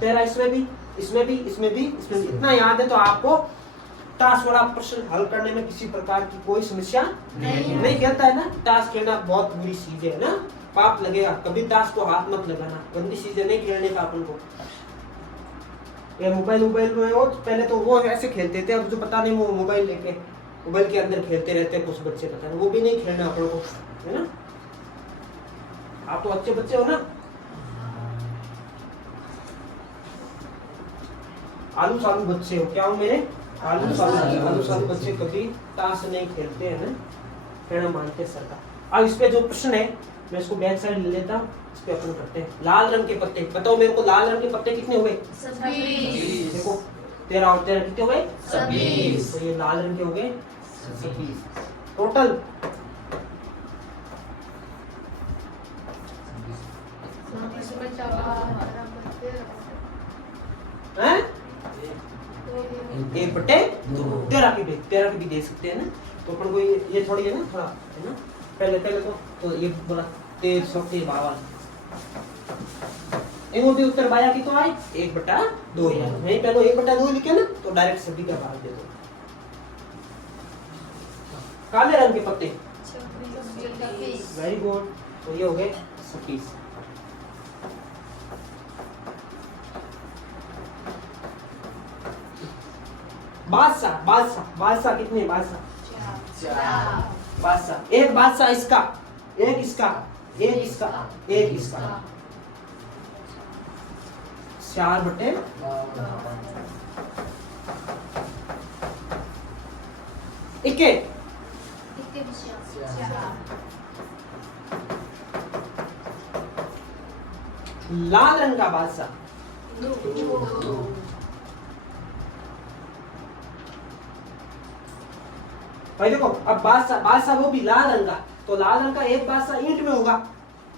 13। इसमें भी, इसमें भी, इसमें भी, इसमें भी। इतना याद है तो आपको टास्क वाला प्रश्न हल करने में किसी प्रकार की कोई समस्या नहीं कहता है ना। टास्क खेलना बहुत बुरी चीज है ना, पाप लगेगा। कभी टास्क को हाथ मत लगाना, गंदी चीजें नहीं खेलने का अपन को। ये मोबाइल में हो, पहले तो वो ऐसे खेलते थे, अब जो पता नहीं वो मोबाइल लेके मोबाइल के अंदर खेलते रहते हैं कुछ बच्चे, पता नहीं, वो भी नहीं खेलना अपन को, है ना। आप तो अच्छे बच्चे हो ना। आलू सालू बच्चे हो, क्या हो मेरे आलू सालू बच्चे कभी ताश नहीं खेलते हैं ना, कहना मानते सर का। अब इस पे जो प्रश्न है मैं इसको बैक साइड ले लेता हूँ, इस पे अपन करते हैं। लाल रंग के पत्ते, बताओ मेरे को लाल रंग के पत्ते कितने हुए? 26। देखो 13 और 13 कितने हुए? 26। तो ये लाल रंग के हो गए 26 टोटल। हैं? 1/13 की भी दे सकते हैं ना। तो अपन को ये थोड़ी है ना, थोड़ा है ना। पहले तो ये बोला 1352। इनको भी उत्तर बाया की तो आए 1/2 यार। नहीं पहले 1/2 लिखे ना तो डायरेक्ट सभी का भाग दे दो। काले रंग के पत्ते, वेरी गुड। तो ये हो गए 26। बादशाह कितने? बादशाह एक बादशाह, इसका एक, इसका एक, इसका एक, इसका 4/12। इक्के लाल रंग का बादशाह, भाई देखो अब बादशाह वो भी लाल रंग का, तो लाल रंग का एक बादशाह ईंट में होगा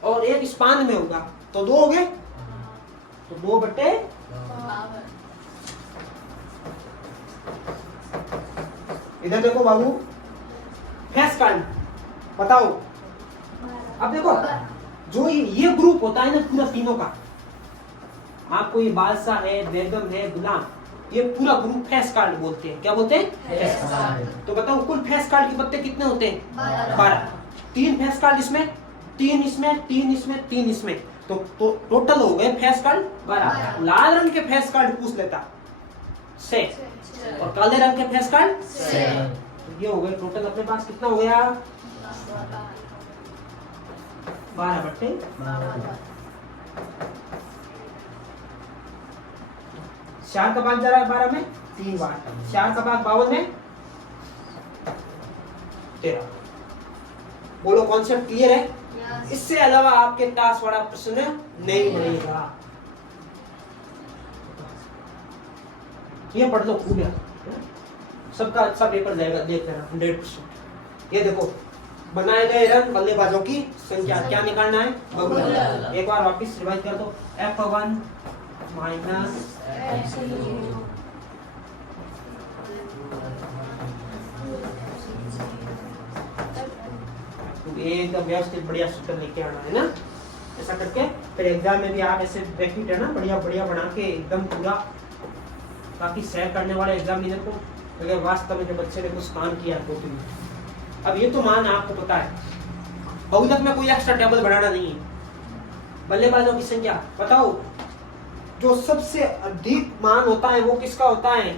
और एक स्पान में होगा, तो 2 हो गए। तो 2/12। इधर देखो बाबू, फैस कार्ड बताओ। अब देखो जो ये ग्रुप होता है ना पूरा तीनों का, आपको ये बादशाह है, बेगम है, गुलाम, ये पूरा ग्रुप फैस कार्ड बोलते हैं। क्या बोलते हैं? फैस कार्ड। तो बताओ कुल फैस कार्ड के पत्ते कितने होते हैं? 12। 3 फैस कार्ड इसमें, 3 इसमें, 3 इसमें, 3 इसमें, तो टोटल हो गए फैस कार्ड 12। लाल रंग के फैस कार्ड पूछ लेता 6 और काले रंग के फैस कार्ड 7। तो ये हो गए टोटल अपने पास कितना हो गया? 12/12। 4 का भाग जा रहा है 12 में 3 बार, 4 का भाग 52 में 13। बोलो कॉन्सेप्ट क्लियर है? इससे अलावा आपके टास्क वाला प्रश्न नहीं बनेगा। ये पढ़ लो खूब यार, सबका अच्छा पेपर जाएगा, देख लेना 100%। ये देखो बनाए गए रन बल्लेबाजों की संख्या, क्या निकालना है? बहुलक। एक बार वापस रिवाइज कर दो। F1 माइनस एकदम व्यवस्थित बढ़िया सूत्र लेके आना है ना। ऐसा करके फिर एग्जाम में भी आप ऐसे ब्रैकेट है ना बढ़िया बढ़िया बना के एकदम पूरा, ताकि शेयर करने वाले एग्जामिनर को अगर वास्तव में जो बच्चे ने कुछ काम किया है तो। अब ये तो मान आपको पता है, बहुलक में कोई एक्स्ट्रा टेबल बनाना नहीं है। बल्लेबाजों की संख्या बताओ, जो सबसे अधिक मान होता है वो किसका होता है?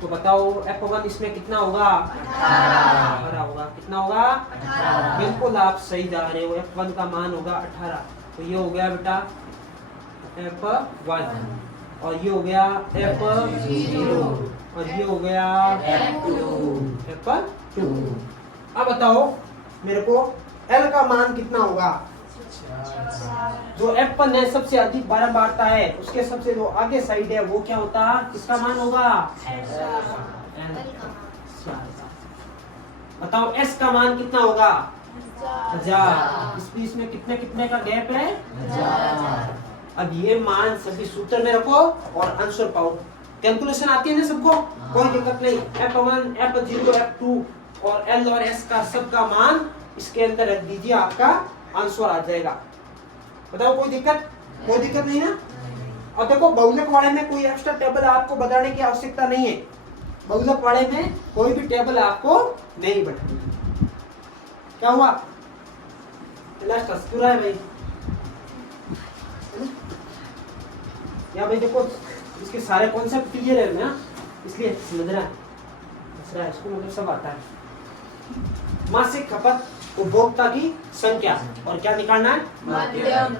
तो बताओ F1 इसमें कितना होगा? 18 होगा। कितना होगा? 18। बिल्कुल आप सही जा रहे हो, F1 का मान होगा 18। तो ये हो गया बेटा F1 और ये हो गया F0 और ये हो गया F2। अब बताओ मेरे को L का मान कितना होगा? जो F1 है सबसे अधिक बारंबारता है, उसके सबसे जो आगे साइड है वो क्या होता है? किसका मान होगा? बताओ S का मान कितना होगा? 1000। इस बीच में कितने कितने का गैप है? 1000। अब ये मान सभी सूत्र में रखो और आंसर पाओ। कैलकुलेशन आती है ना सबको, कोई दिक्कत नहीं। F1, F0, F2 और L और S का सबका मान इसके अंदर रख दीजिए, आपका आंसर आ जाएगा। बताओ कोई दिक्कत? कोई दिक्कत नहीं ना। और देखो बहुलक वाले में कोई एक्स्ट्रा टेबल आपको बताने की आवश्यकता नहीं है, बहुलक वाले में कोई भी टेबल आपको नहीं बतानी। क्या हुआ? लास्ट पूरा है भाई। या भाई देखो इसके सारे कॉन्सेप्ट क्लियर है ना, इसलिए समझ रहा है, इसको मतलब सब आता है। मासिक खपत उपभोक्ता की संख्या और क्या निकालना है? मध्यम।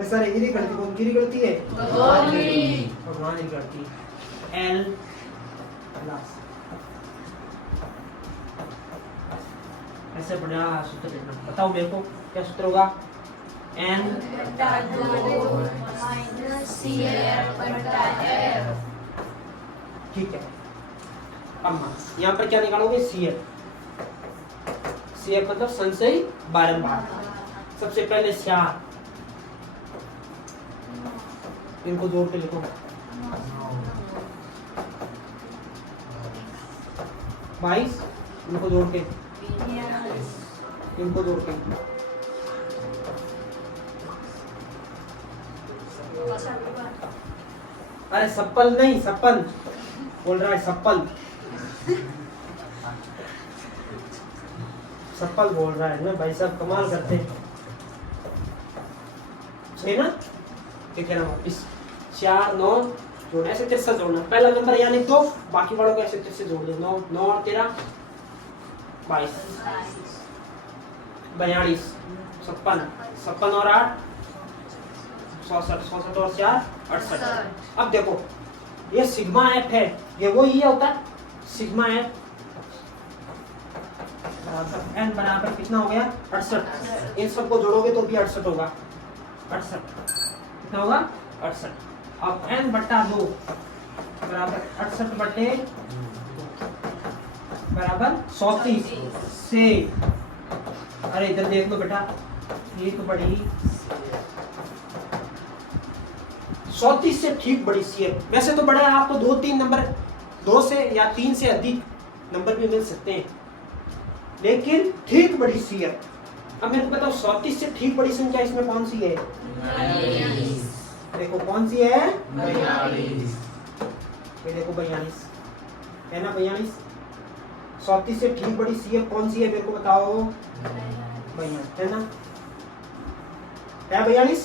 सर गिरी गणती कौन गिरी गणती है? भगवान की गणती। L प्लस ऐसे बढ़िया सूत्र लिखना। बताओ मेरे को क्या सूत्र होगा? N ठीक है। अब यहाँ पर क्या निकालोगे? CF मतलब संचयी बारंबार। सबसे पहले स्यार, इनको जोड़ के लिखो। 22 इनको जोड़ के, इनको जोड़ के अरे सप्पल नहीं, सप्पन बोल रहा है, सप्पल सप्पल बोल रहा है ना भाई साहब, कमाल करते हैं। सही ना? ठीक है ना? वापिस 4 9 जोड़ना, ऐसे 63 जोड़ना। पहला नंबर यहाँ लिख दो, बाकी वालों को ऐसे 63 जोड़ दो। 9 9 और 13 22 42 56 56 और 8 64 64 और 4 68। अब देखो ये सिग्मा एफ है, ये वो ही होता है सिग्मा एफ बराबर एन बराबर कितना हो गया? 68। इन सबको जोड़ोगे तो भी 68 होगा। 68 कितना होगा? 68। अब n बट्टा 2 बराबर 68 बट्टे बराबर 34 से, अरे इधर देख लो बेटा, एक बड़ी 34 से ठीक बड़ी सी है। वैसे तो बड़ा है, आपको 2-3 नंबर 2 से या 3 से अधिक नंबर भी मिल सकते हैं, लेकिन ठीक बड़ी सी है। अब मेरे को बताओ 34 से ठीक बड़ी संख्या इसमें कौन सी है? देखो कौन सी है? 42। ये देखो 42 है ना, 42। 34 से ठीक बड़ी सी है कौन सी है मेरे को बताओ? 42 है ना, है 42।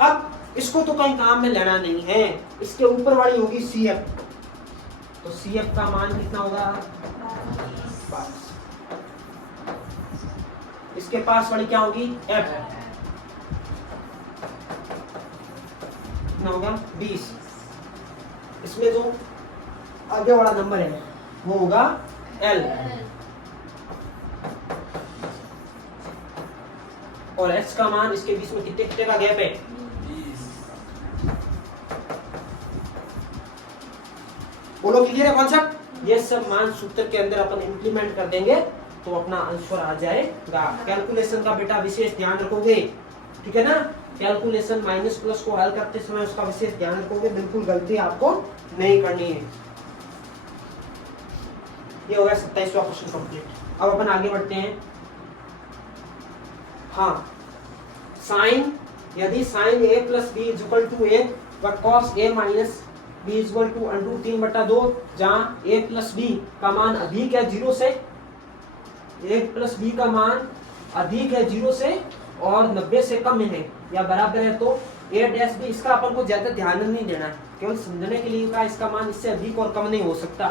अब इसको तो कहीं काम में लेना नहीं है, इसके ऊपर वाली होगी CF, तो CF का मान कितना होगा? 22। इसके पास वाली क्या होगी? F कितना होगा? 20। इसमें जो आगे वाला नंबर है वो होगा L, और X का मान इसके बीच में कितने कितने का गैप है? 20। बोलो क्लियर है कॉन्सेप्ट? ये सब मान सूत्र के अंदर अपन इंप्लीमेंट कर देंगे तो अपना आंसर आ जाएगा। कैलकुलेशन का बेटा विशेष ध्यान रखोगे, ठीक है ना? कैलकुलेशन माइनस प्लस को हल करते समय उसका विशेष ध्यान रखोगे, बिल्कुल गलती आपको नहीं करनी है। ये हो गया 27वां क्वेश्चन कंप्लीट। अब अपन आगे बढ़ते हैं। हाँ, साइन, यदि sine a plus B is equal to a व cos a minus b is equal to under 3/2, जहाँ a प्लस b का मान अधिक है 0 से, a प्लस b का मान अधिक है 0 से और 90 से कम है या बराबर है, तो a डैश b, इसका अपन को ज्यादा ध्यान नहीं देना है, केवल समझने के लिए का इसका मान इससे अधिक और कम नहीं हो सकता।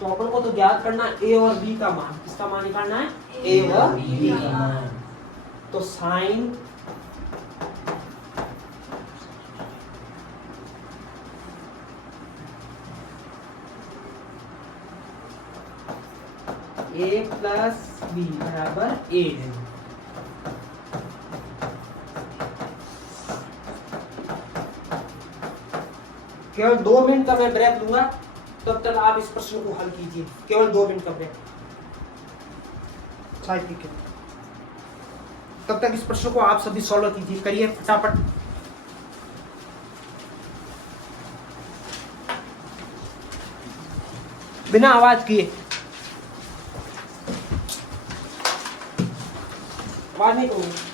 तो अपन को तो ज्ञात करना a और b का मान, किसका मान निकालना है? a और b का मान। तो साइन a प्लस b बराबर a है। केवल 2 मिनट का मैं ब्रेक दूंगा, तब तक आप इस प्रश्न को हल कीजिए। केवल 2 मिनट का ब्रेक, ठीक है? तब तक इस प्रश्न को आप सभी सॉल्व कीजिए, करिए फटाफट। बिना आवाज किए। आवाज नहीं करूंगी।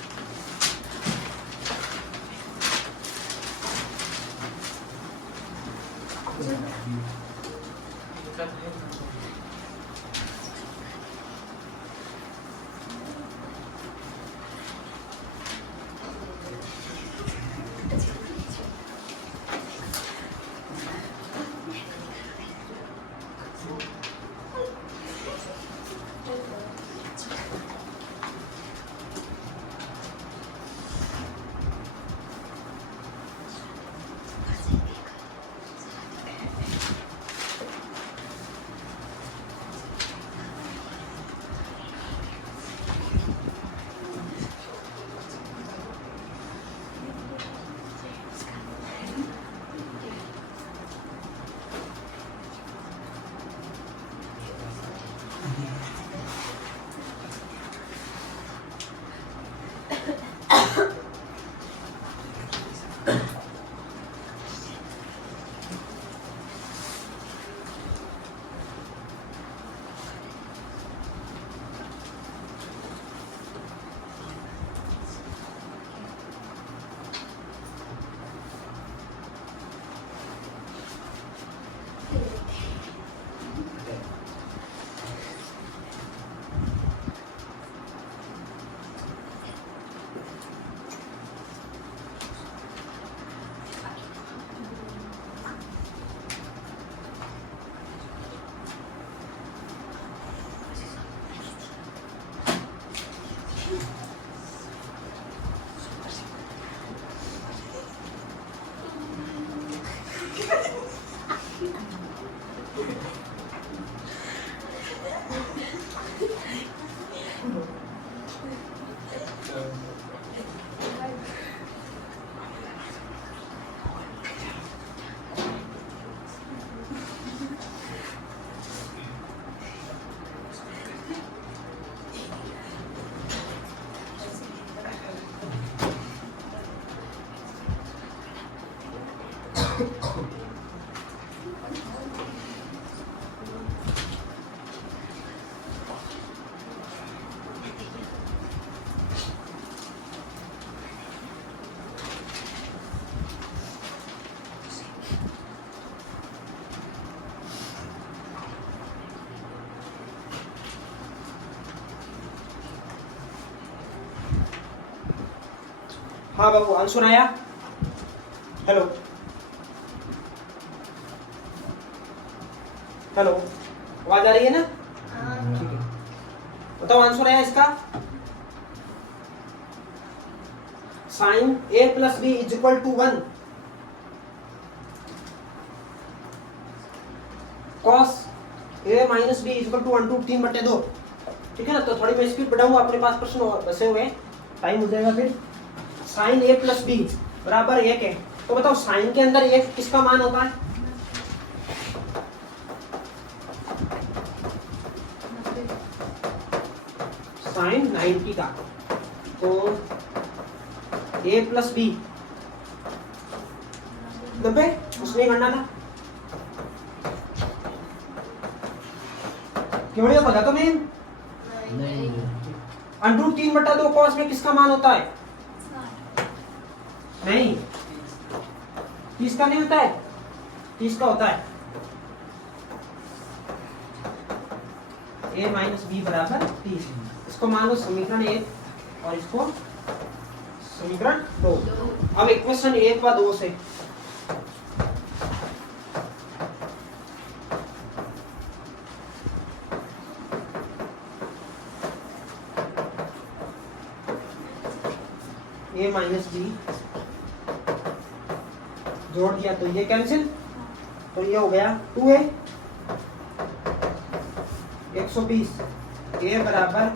हाँ बाबू, आंसर आया? हेलो हेलो, आवाज आ रही है ना? ठीक है, बताओ आंसर आया इसका। Sine A plus B is equal to 1, cos A minus B is equal to 1/3/2। ठीक है ना? तो थोड़ी मैं स्पीड बढ़ाऊंगा, अपने पास प्रश्न बचे हुए, टाइम हो जाएगा फिर। साइन ए प्लस बी बराबर 1 है, तो बताओ साइन के अंदर 1 किसका मान होता है? साइन 90 का। तो ए प्लस बी 90, उसमें करना था। क्यों नहीं पता तुम्हें? नहीं। √3/2 कॉस में किसका मान होता है? नहीं, 30 का नहीं होता है, 30 का होता है। a माइनस बी बराबर 30। इसको मान लो समीकरण 1 और इसको समीकरण 2। अब इक्वेशन 1 व 2 से a माइनस बी जोड़ दिया तो ये कैंसिल, तो ये हो गया 2a 120, a बराबर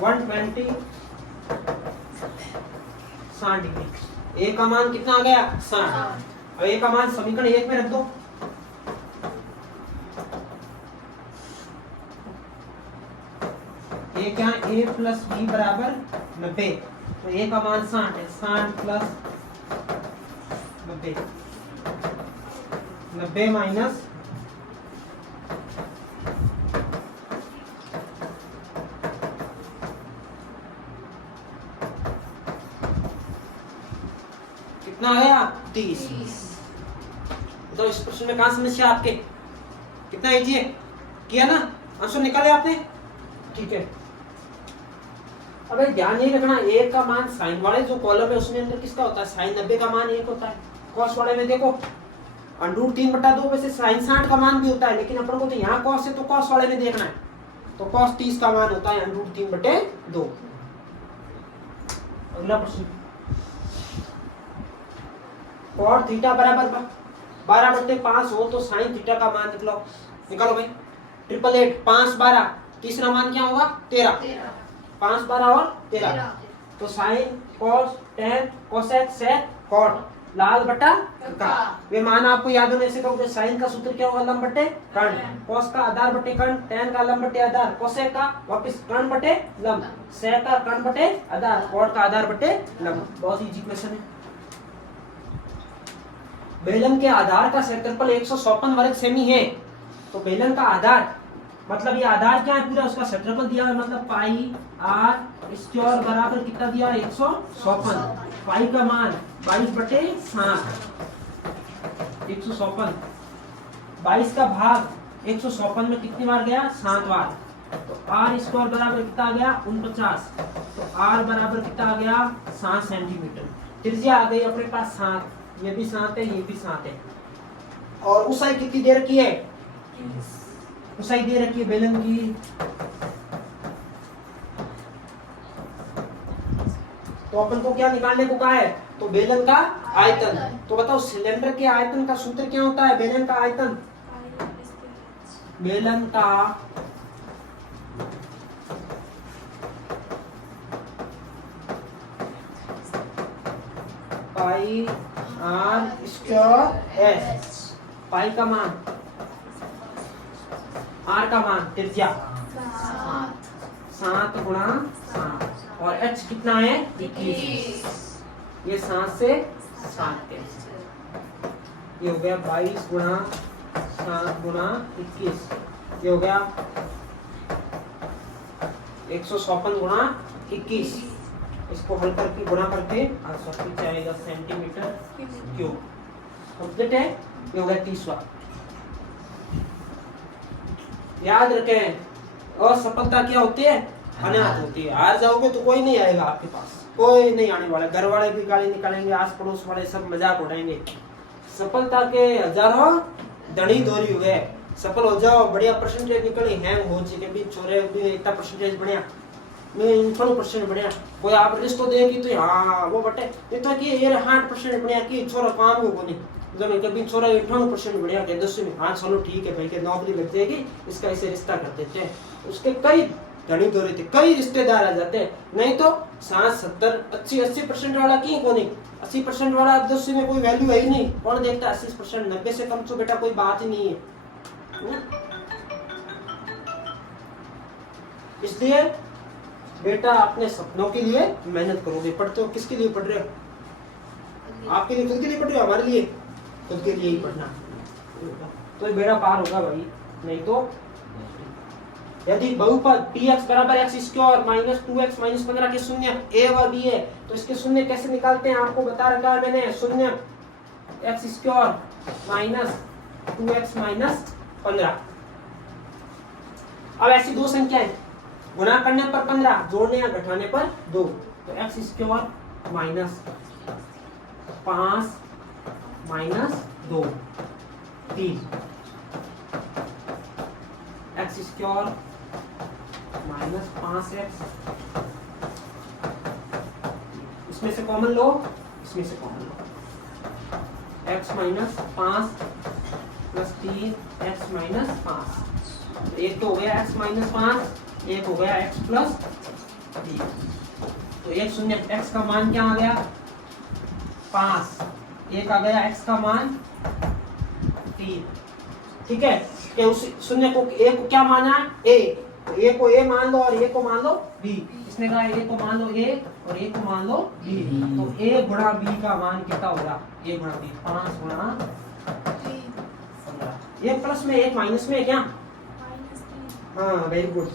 120 60 डिग्री। a का मान कितना आ गया? 60। अब a का मान समीकरण 1 में रख दो। a क्या? a प्लस बी बराबर 90, तो a का मान 60 है। 60 प्लस 90, 90 माइनस कितना आ गया 30। तो इस प्रश्न में कहाँ समस्या आपके, कितना इजी है, किया ना, आंसर निकाले आपने, ठीक है। अब ध्यान ये रखना, एक का मान साइन वाले जो कॉलम है उसमें अंदर किसका होता है, साइन 90 का मान 1 होता है। कॉस वाले में देखो √3/2 में से साइन 60 का मान भी होता है, लेकिन अपन को तो यहाँ कॉस है तो कॉस वाले में देखना है, तो कॉस 30 का मान होता है √3/2। अगला प्रश्न, कॉट थीटा बराबर 12/5 हो तो साइन थीटा का मान निकालो भाई। 888 5 12, तीसरा मान क्या होगा 13, 5 12 और 13, तो sine cos tan cosec sec cot लाल बटा का, वे मान आपको याद होने से कहोगे। साइन का सूत्र क्या होगा, लंब बटे कर्ण, कॉस का आधार बटे कर्ण, tan का लंब बटे आधार, कोसेक का वापस कर्ण बटे लंब, सेक का कर्ण बटे आधार, कॉट का आधार बटे लंब। बहुत इजी क्वेश्चन है। बेलन के आधार का क्षेत्रफल 154 वर्ग सेमी है, तो बेलन का आधार मतलब ये आधार क्या है पूरा, उसका क्षेत्रफल दिया है, मतलब पाई r स्क्वायर बराबर कितना दिया 154, पाई का मान 22/7, 154, 22 का भाग 154 में कितनी बार गया 7 बार, तो r स्क्वायर बराबर कितना आ गया 49, तो r बराबर कितना आ गया 7 सेंटीमीटर। त्रिज्या आ गई अपने पास 7, ये भी 7 है, ये भी 7 है, और ऊंचाई कितनी दे रखी है, ऊंचाई दे रखी है बेलन की, तो अपन को क्या निकालने को कहा है, तो बेलन का आयतन। तो बताओ सिलेंडर के आयतन का सूत्र क्या होता है, बेलन का आयतन, बेलन का पाई r स्क्वायर s, पाई का मान, r का मान, त्रिज्या 7 गुणा 7, और h कितना है 21, ये 7 से 7 के, ये हो गया 22 गुणा 7 गुणा 21, ये हो गया 154 गुणा 21, इसको हल करके गुणा करके आंसर पीछे आएगा सेंटीमीटर क्यूब, कंप्लीट है। ये हो गया 30वां। याद रखें असफलता क्या होती है, अनाहत होती है। हार जाओगे तो कोई नहीं आएगा आपके पास, कोई नहीं आने वाला, घर वाले भी गाली निकालेंगे, आस पड़ोस वाले सब मजाक उड़ाएंगे। सफलता के हजारों धनी दोरी हुए, सफल हो जाओ, बढ़िया परसेंटेज निकले, हैंग हो जी के भी छोरे भी इतना परसेंटेज बढ़िया, मैं थोड़ा परसेंट बढ़िया, कोई आप रिश्तो देगी तो हाँ वो बटे, ये तो कि ये 8% बढ़िया की छोरा काम को नहीं, जब कभी छोरा 98% बढ़िया के 10 में, हाँ चलो ठीक है भाई के नौकरी लग जाएगी, इसका इसे रिश्ता कर देते हैं, उसके कई धनी दौरे थे, कई रिश्तेदार आ जाते हैं। नहीं तो 60 70 80% वाला की को नहीं, 80% वाला 10 में कोई वैल्यू है ही नहीं, कौन देखता है 80%, 90 से कम तो बेटा कोई बात ही नहीं है। इसलिए बेटा अपने सपनों के लिए मेहनत करोगे, पढ़ते हो किसके लिए पढ़ रहे हो, आपके लिए, खुद के लिए पढ़ रहे हो, हमारे लिए खुद के लिए ही पढ़ना, तो ये बेड़ा पार होगा भाई। नहीं तो यदि बहुपद px बराबर x square minus 2x minus 15 के शून्य a व b है, तो इसके शून्य कैसे निकालते हैं आपको बता रखा है मैंने, शून्य x square minus 2x minus 15। अब ऐसी दो संख्याएं गुणा करने पर 15, जोड़ने या घटाने पर 2, तो x square minus 5 minus 2 3, x square minus 5x, इसमें से कॉमन लो, इसमें से कॉमन लो, x minus 5 plus 3 x minus 5, एक तो हो गया x माइनस 5, एक हो गया x प्लस 3, तो एक शून्य x का मान क्या आ गया 5, एक आ गया x का मान 3, ठीक है। कि उस शून्य को a को क्या माना a, तो a को a मान लो और a को मान लो b, इसने कहा a को मान लो a और a को मान लो b, तो a गुणा b का मान कितना होगा, a गुणा b 5 गुणा 15, एक प्लस में एक माइनस में क्या, हाँ वेरी गुड,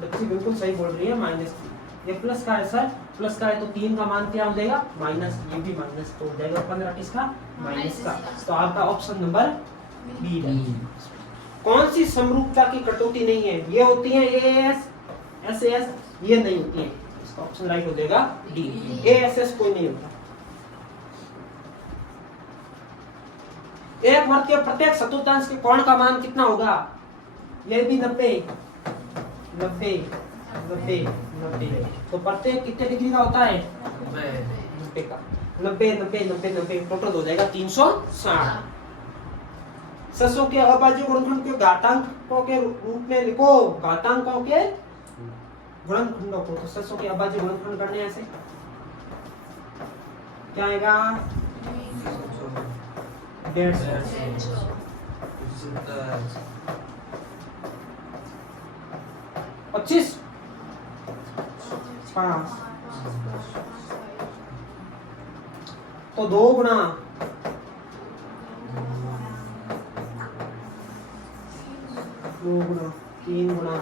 बच्ची बिल्कुल सही बोल रही है, -3, ये प्लस का है सर प्लस का है तो 3 का मान क्या हो जाएगा माइनस, ये भी माइनस, तो हो जाएगा 15 किसका माइनस का। तो आपका ऑप्शन नंबर बी है। कौन सी समरूपता की कटौती नहीं है? ये होती है एएस एसएस, ये नहीं होती है। इसका ऑप्शन राइट हो जाएगा डी, एएसएस कोई नहीं होता। एक वर्ग के प्रत्येक चतुर्थांश के कोण का मान कितना होगा? ये भी 90 90 90 90। तो प्रत्येक कितने डिग्री का होता है? 90 का। 90 90 90 90 टोटल हो जाएगा 360। ससों के अभाज्य गुणनखंड के घातांकों के रूप में लिखो, घातांकों के गुणनखंडों को। तो ससों के अभाज्य गुणनखंड करने ऐसे क्या आएगा? 150 25 5 तो 2 गुना 2 गुना 3 गुना,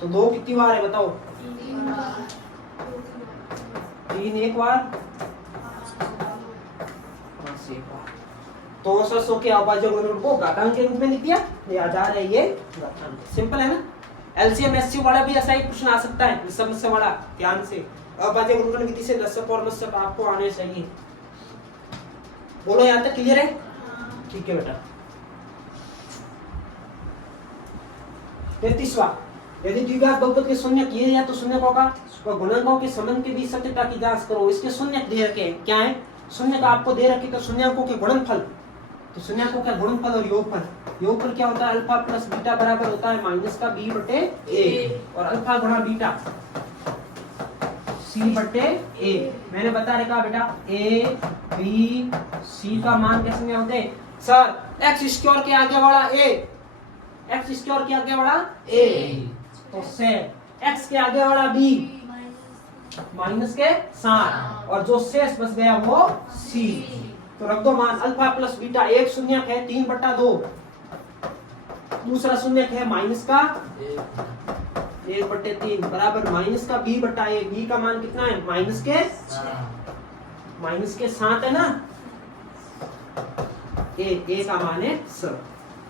तो 2 कितनी बार है बताओ? 3 एक बार, 5 एक बार। तो 100 के अभाज्य गुणनखंड को घातांक के रूप में लिख दिया, याद आ रहा है ये घातांक। सिंपल है ना? एलसीएम एचसीएफ वाला भी ऐसा ही प्रश्न आ सकता है, सबसे बड़ा ध्यान से अभाज्य गुणनखंड विधि से लसक और मसक आपको आने चाहिए। बोलो यहाँ तक क्लियर है? ठीक है बेटा। 33वां, यदि द्विघात बहुपद के शून्य किए जाए तो शून्यकों का व गुणनकों के संबंध के बीच सत्यता की जांच करो। इसके शून्य दे रखे हैं, क्या है? शून्य का आपको दे रखे तो शून्यकों के गुणनफल, तो शून्यकों का गुणनफल और योगफल, योगफल क्या होता है? अल्फा प्लस बीटा बराबर होता है माइनस का बी बटे ए, और अल्फा गुणा बीटा सी बटे ए। मैंने बता रखा बेटा ए बी सी का मान कैसे होते हैं? सर एक्स स्क्वायर के आगे वाला ए, एक्स स्क्वायर के आगे वाला ए, तो से एक्स के आगे वाला बी माइनस के साथ, और जो शेष बच गया वो सी। तो रख दो मान अल्फा प्लस बीटा, एक शून्यक है 3/2, दूसरा शून्यक है माइनस का 1/3 बराबर माइनस का बी बटा ए। बी का मान कितना है? माइनस के 7 है ना, ए का मान है स।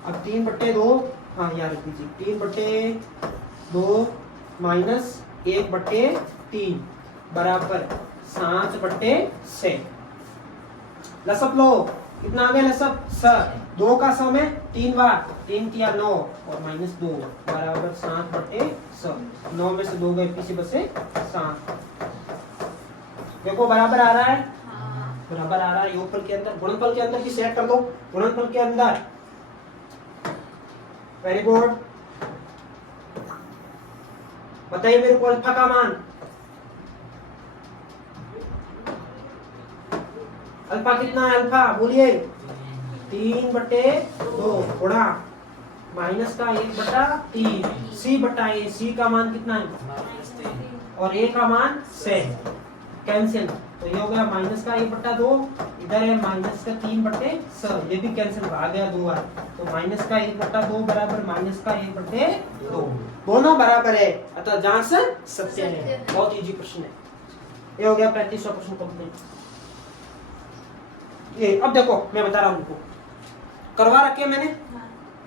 अब 3/2, हाँ याद रख दीजिए, 3/2 माइनस 1/3 बराबर 7/6। लसप लो, कितना आ गया लसप? सर 2 का सम है 3 बार, 3 किया 9 और -2 बराबर 7/6। 9 में से 2 गए, पीछे बचे 7। देखो बराबर आ रहा है, बराबर आ रहा है। योगफल के अंदर, गुणनफल के अंदर भी सेट कर दो। गुणनफल के अंदर, वेरी गुड। बताइए मेरे को अल्फा का मान, अल्फा कितना है? अल्फा बोलिए 3/2 गुणा माइनस का 1/3 सी बटा ए। सी का मान कितना है? और ए का मान 6, कैंसिल। तो ये हो गया माइनस का 1/2, इधर है माइनस का 3/6, ये भी कैंसिल, आ गया 2 बार। तो माइनस का 1/2 बराबर माइनस का 1/2, दोनों बराबर है, अतः जांच सत्य है। बहुत इजी प्रश्न है ये। हो गया 35वां प्रश्न कंप्लीट। ये अब देखो मैं बता रहा हूं, उनको करवा रखे मैंने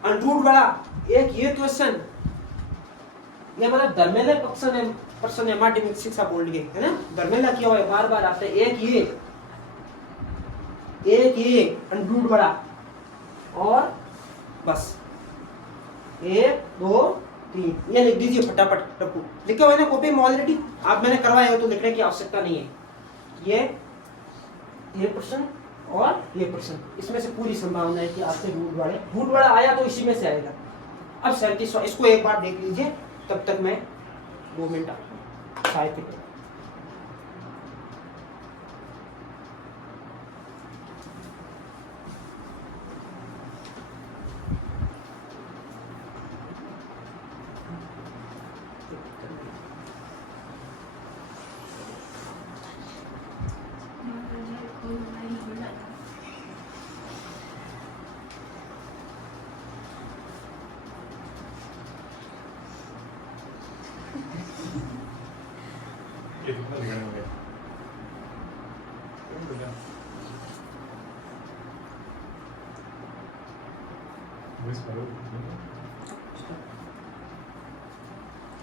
अंडरूट वाला एक ये क्वेश्चन, ये मतलब धर्मेंद्र पर्सन है माध्यमिक शिक्षा बोर्ड के, है ना? धर्मेंद्र किया हुआ है, बार बार आता है। एक ये अंडरूट वाला, और बस 1 2 3 ये लिख दीजिए फटाफट। रखो लिखे हुए ना कॉपी में ऑलरेडी, आप मैंने करवाया हो तो लिखने की आवश्यकता नहीं है। ये प्रश्न और ये प्रश्न, इसमें से पूरी संभावना है कि आपसे रूट वाला आया तो इसी में से आएगा। अब 37वां, इसको एक बार देख लीजिए, तब तक मैं 2 मिनट चाय पी लूं। कितना बिगड़ हो गया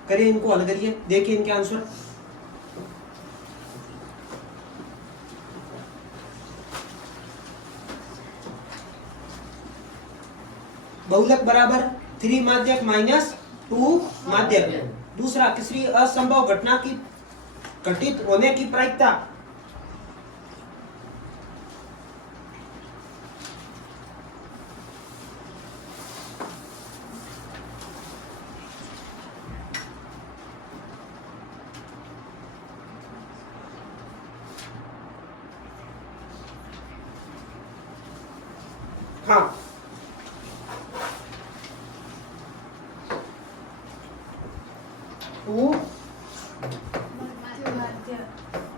करिए, इनको हल करिए, देखिए इनके आंसर। बहुलक बराबर 3 माध्यक माइनस 2 माध्यक। दूसरा, किसी असंभव घटना की घटित होने की प्रायिकता। हाँ,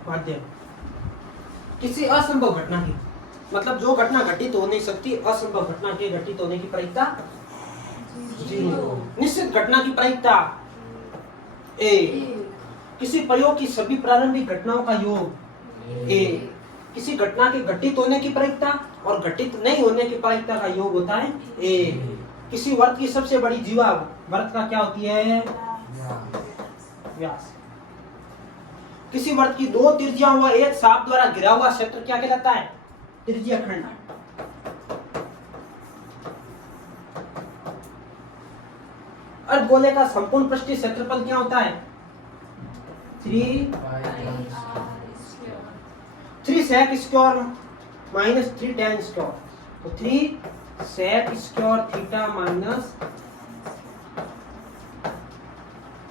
माध्यम किसी असंभव घटना की, मतलब जो घटना घटित हो नहीं सकती, असंभव घटना के घटित होने की प्रायिकता 0। निश्चित घटना की प्रायिकता A। किसी प्रयोग की सभी प्रारंभिक घटनाओं का योग A। किसी घटना के घटित होने की प्रायिकता और घटित नहीं होने की प्रायिकता का योग होता है A। किसी वर्त की सबसे बड़ी जीवा वर्त का क्या होती है? व्यास। किसी वर्त की 2 त्रिज्या हुआ एक सांप द्वारा घिरा हुआ क्षेत्र क्या कहलाता है? त्रिज्या खंड। अर्धगोले का संपूर्ण पृष्ठीय क्षेत्रफल क्या होता है? 3 sec square minus 3 tan square, तो 3 sec स्क्वायर थीटा माइनस,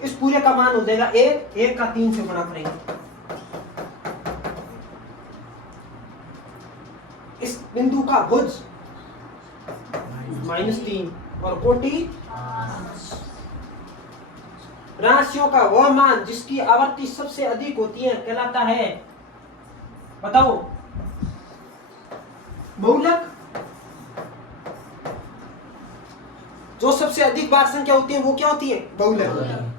इस पूरे का मान हो जाएगा 1 का 3 से गुणा करेंगे। इस बिंदु का भुज -3 और कोटि, राशियों का वह मान जिसकी आवर्ती सबसे अधिक होती है कहलाता है, बताओ, बहुलक। जो सबसे अधिक बार संख्या होती है वो क्या होती है? बहुलक।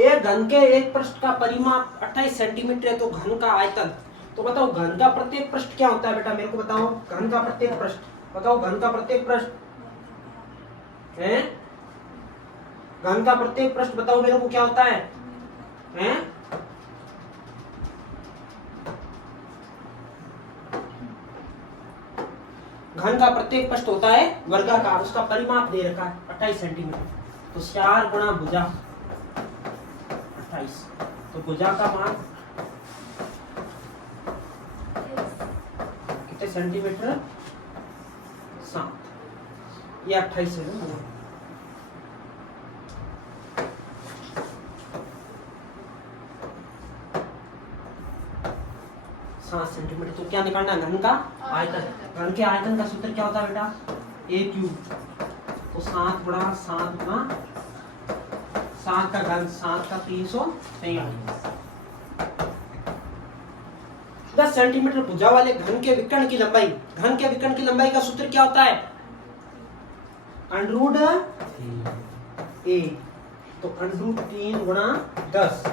एक घन के एक पृष्ठ का परिमाप 28 सेंटीमीटर है, तो घन का आयतन, तो बताओ घन का प्रत्येक पृष्ठ क्या होता है बेटा, मेरे को बताओ। घन का प्रत्येक पृष्ठ बताओ, घन का प्रत्येक पृष्ठ है, घन का प्रत्येक पृष्ठ बताओ मेरे को क्या होता है, हैं? घन का प्रत्येक पृष्ठ होता है वर्गाकार, उसका परिमाप दे रखा है 28 सेंटीमीटर, तो 4 गुणा भुजा 28, तो भुजा का मान कितने सेंटीमीटर? 7, ये 28 है ना। 7 सेंटीमीटर, तो क्या निकालना है? घन का आयतन। घन के आयतन का सूत्र क्या होता है बेटा? A³ तो 7 गुणा 7 गुणा 7 का घन 7 का 343। 10 सेंटीमीटर भुजा वाले घन के विकर्ण की लंबाई, घन के विकर्ण की लंबाई का सूत्र क्या होता है? अंडरूट A, तो अंडरूट 3 गुणा 10,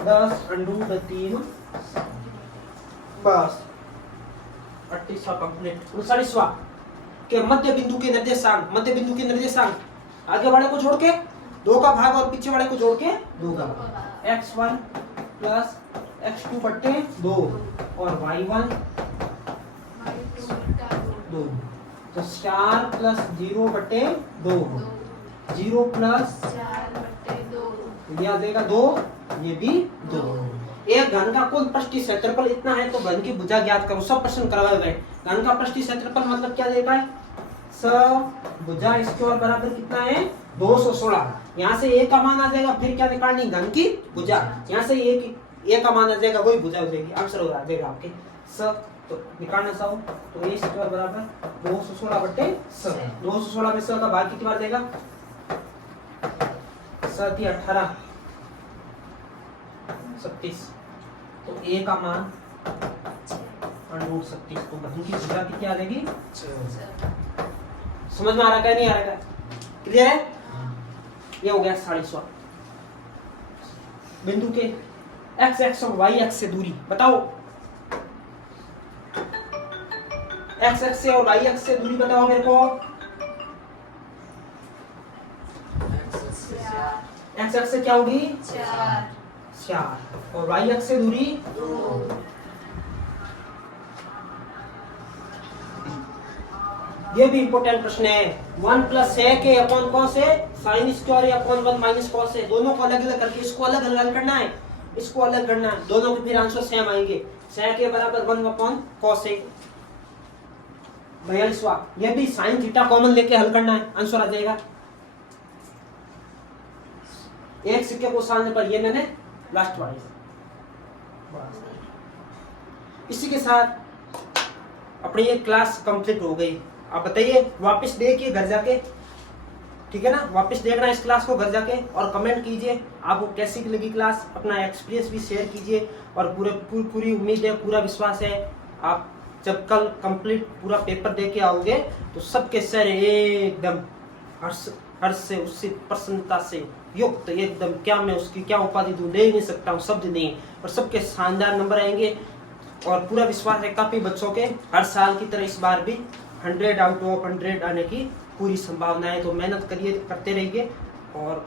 10 अंडरूट 3 बस 38वां कंप्लीट। 39वां के मध्य बिंदु के निर्देशांक, मध्य बिंदु के निर्देशांक आगे वाले को जोड़ के 2 का भाग और पीछे वाले को जोड़ के 2 का भाग, x1 प्लस x2 बट्टे 2 और y1 2, तो 4 प्लस 0 बट्टे 2, 0 प्लस 4/2, यह देगा 2, ये भी 2। एक घन का कुल पृष्ठीय क्षेत्रफल इतना है, तो घन की भुजा ज्ञात करो। सब प्रश्न करवाए गए। घन का पृष्ठीय क्षेत्रफल मतलब क्या देगा है? भुजा स्क्वायर बराबर कितना है? 216। यहाँ से a का मान आ जाएगा, फिर क्या निकालनी? घन की भुजा। यहाँ से a का मान आ जाएगा, वही भुजा हो जाएगी, आंसर हो जाएगा आपके स। तो निकालना सा हो तो a स्क्वायर बराबर 216 बट्टे स। 216 में स का भाग कितनी बार देगा? 18 36, तो a का मान √36, तो घन की भुजा कितनी आ जाएगी? समझ में आ रहा है नहीं आ रहा है? क्लियर है? ये हो गया 16.5। बिंदु के एक्स एक्स और वाई एक्स से दूरी बताओ, एक्स एक्स से और वाई एक्स से दूरी बताओ मेरे को। एक्स एक्स से क्या होगी 4 और वाई एक्स से दूरी 2। ये भी इंपॉर्टेंट प्रश्न है। 1 प्लस है के अपॉन कौन से साइन स्क्वायर या अपॉन 1 माइनस कॉस है, दोनों को अलग अलग करके इसको अलग अलग करना है, इसको अलग करना है, दोनों के फिर आंसर सेम आएंगे। sec के बराबर 1 अपॉन कॉस है। 42वां, ये भी साइन थीटा कॉमन लेके हल करना है, आंसर आ जाएगा। एक सिक्के को सामने पर ये मैंने लास्ट वाली। इसी के साथ अपनी ये क्लास कंप्लीट हो गई। आप बताइए, वापस देखिए घर जाके, ठीक है ना, वापस देखना इस क्लास को घर जाके और कमेंट कीजिए आपको कैसी लगी क्लास, अपना एक्सपीरियंस भी शेयर कीजिए। और पूरी उम्मीद है, पूरा विश्वास है, आप जब कल कंप्लीट पूरा पेपर दे के आओगे तो सबके सर एकदम हर्ष से, उससे प्रसन्नता से युक्त, एकदम क्या मैं उसकी क्या उपाधि दूं, दे ही नहीं सकता हूँ, शब्द नहीं, और सबके शानदार नंबर आएंगे। और पूरा विश्वास है काफी बच्चों के हर साल की तरह इस बार भी 100 आउट ऑफ 100 आने की पूरी संभावना है। तो मेहनत करिए, करते रहिए और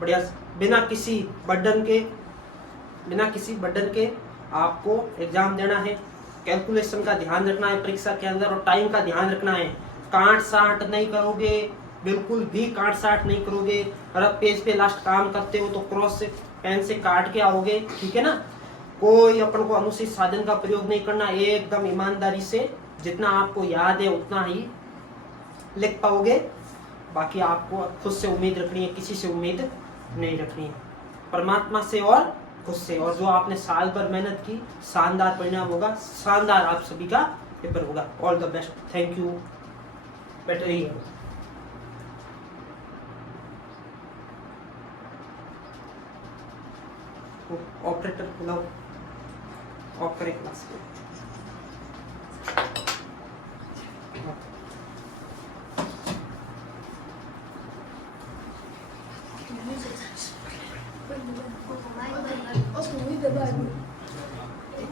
बढ़िया, बिना किसी बर्डन के आपको एग्जाम देना है। कैलकुलेशन का ध्यान रखना है परीक्षा के अंदर और टाइम का ध्यान रखना है। काट साट नहीं करोगे, बिल्कुल भी काट साट नहीं करोगे। और अब पेज पे लास्ट काम करते हो तो क्रॉस से पेन से काट के आओगे, ठीक है ना। कोई अपन को अनुचित साधन का प्रयोग नहीं करना, एकदम ईमानदारी से जितना आपको याद है उतना ही लिख पाओगे। बाकी आपको खुद से उम्मीद रखनी है, किसी से उम्मीद नहीं रखनी है, परमात्मा से और खुद से। और जो आपने साल भर मेहनत की, शानदार परिणाम होगा, शानदार आप सभी का पेपर होगा। All the best, thank you. बैठे रहिए। ऑपरेटर बुलाओ, ऑफ करें क्लास को।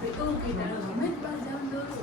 Itu kita rumit pada dulu.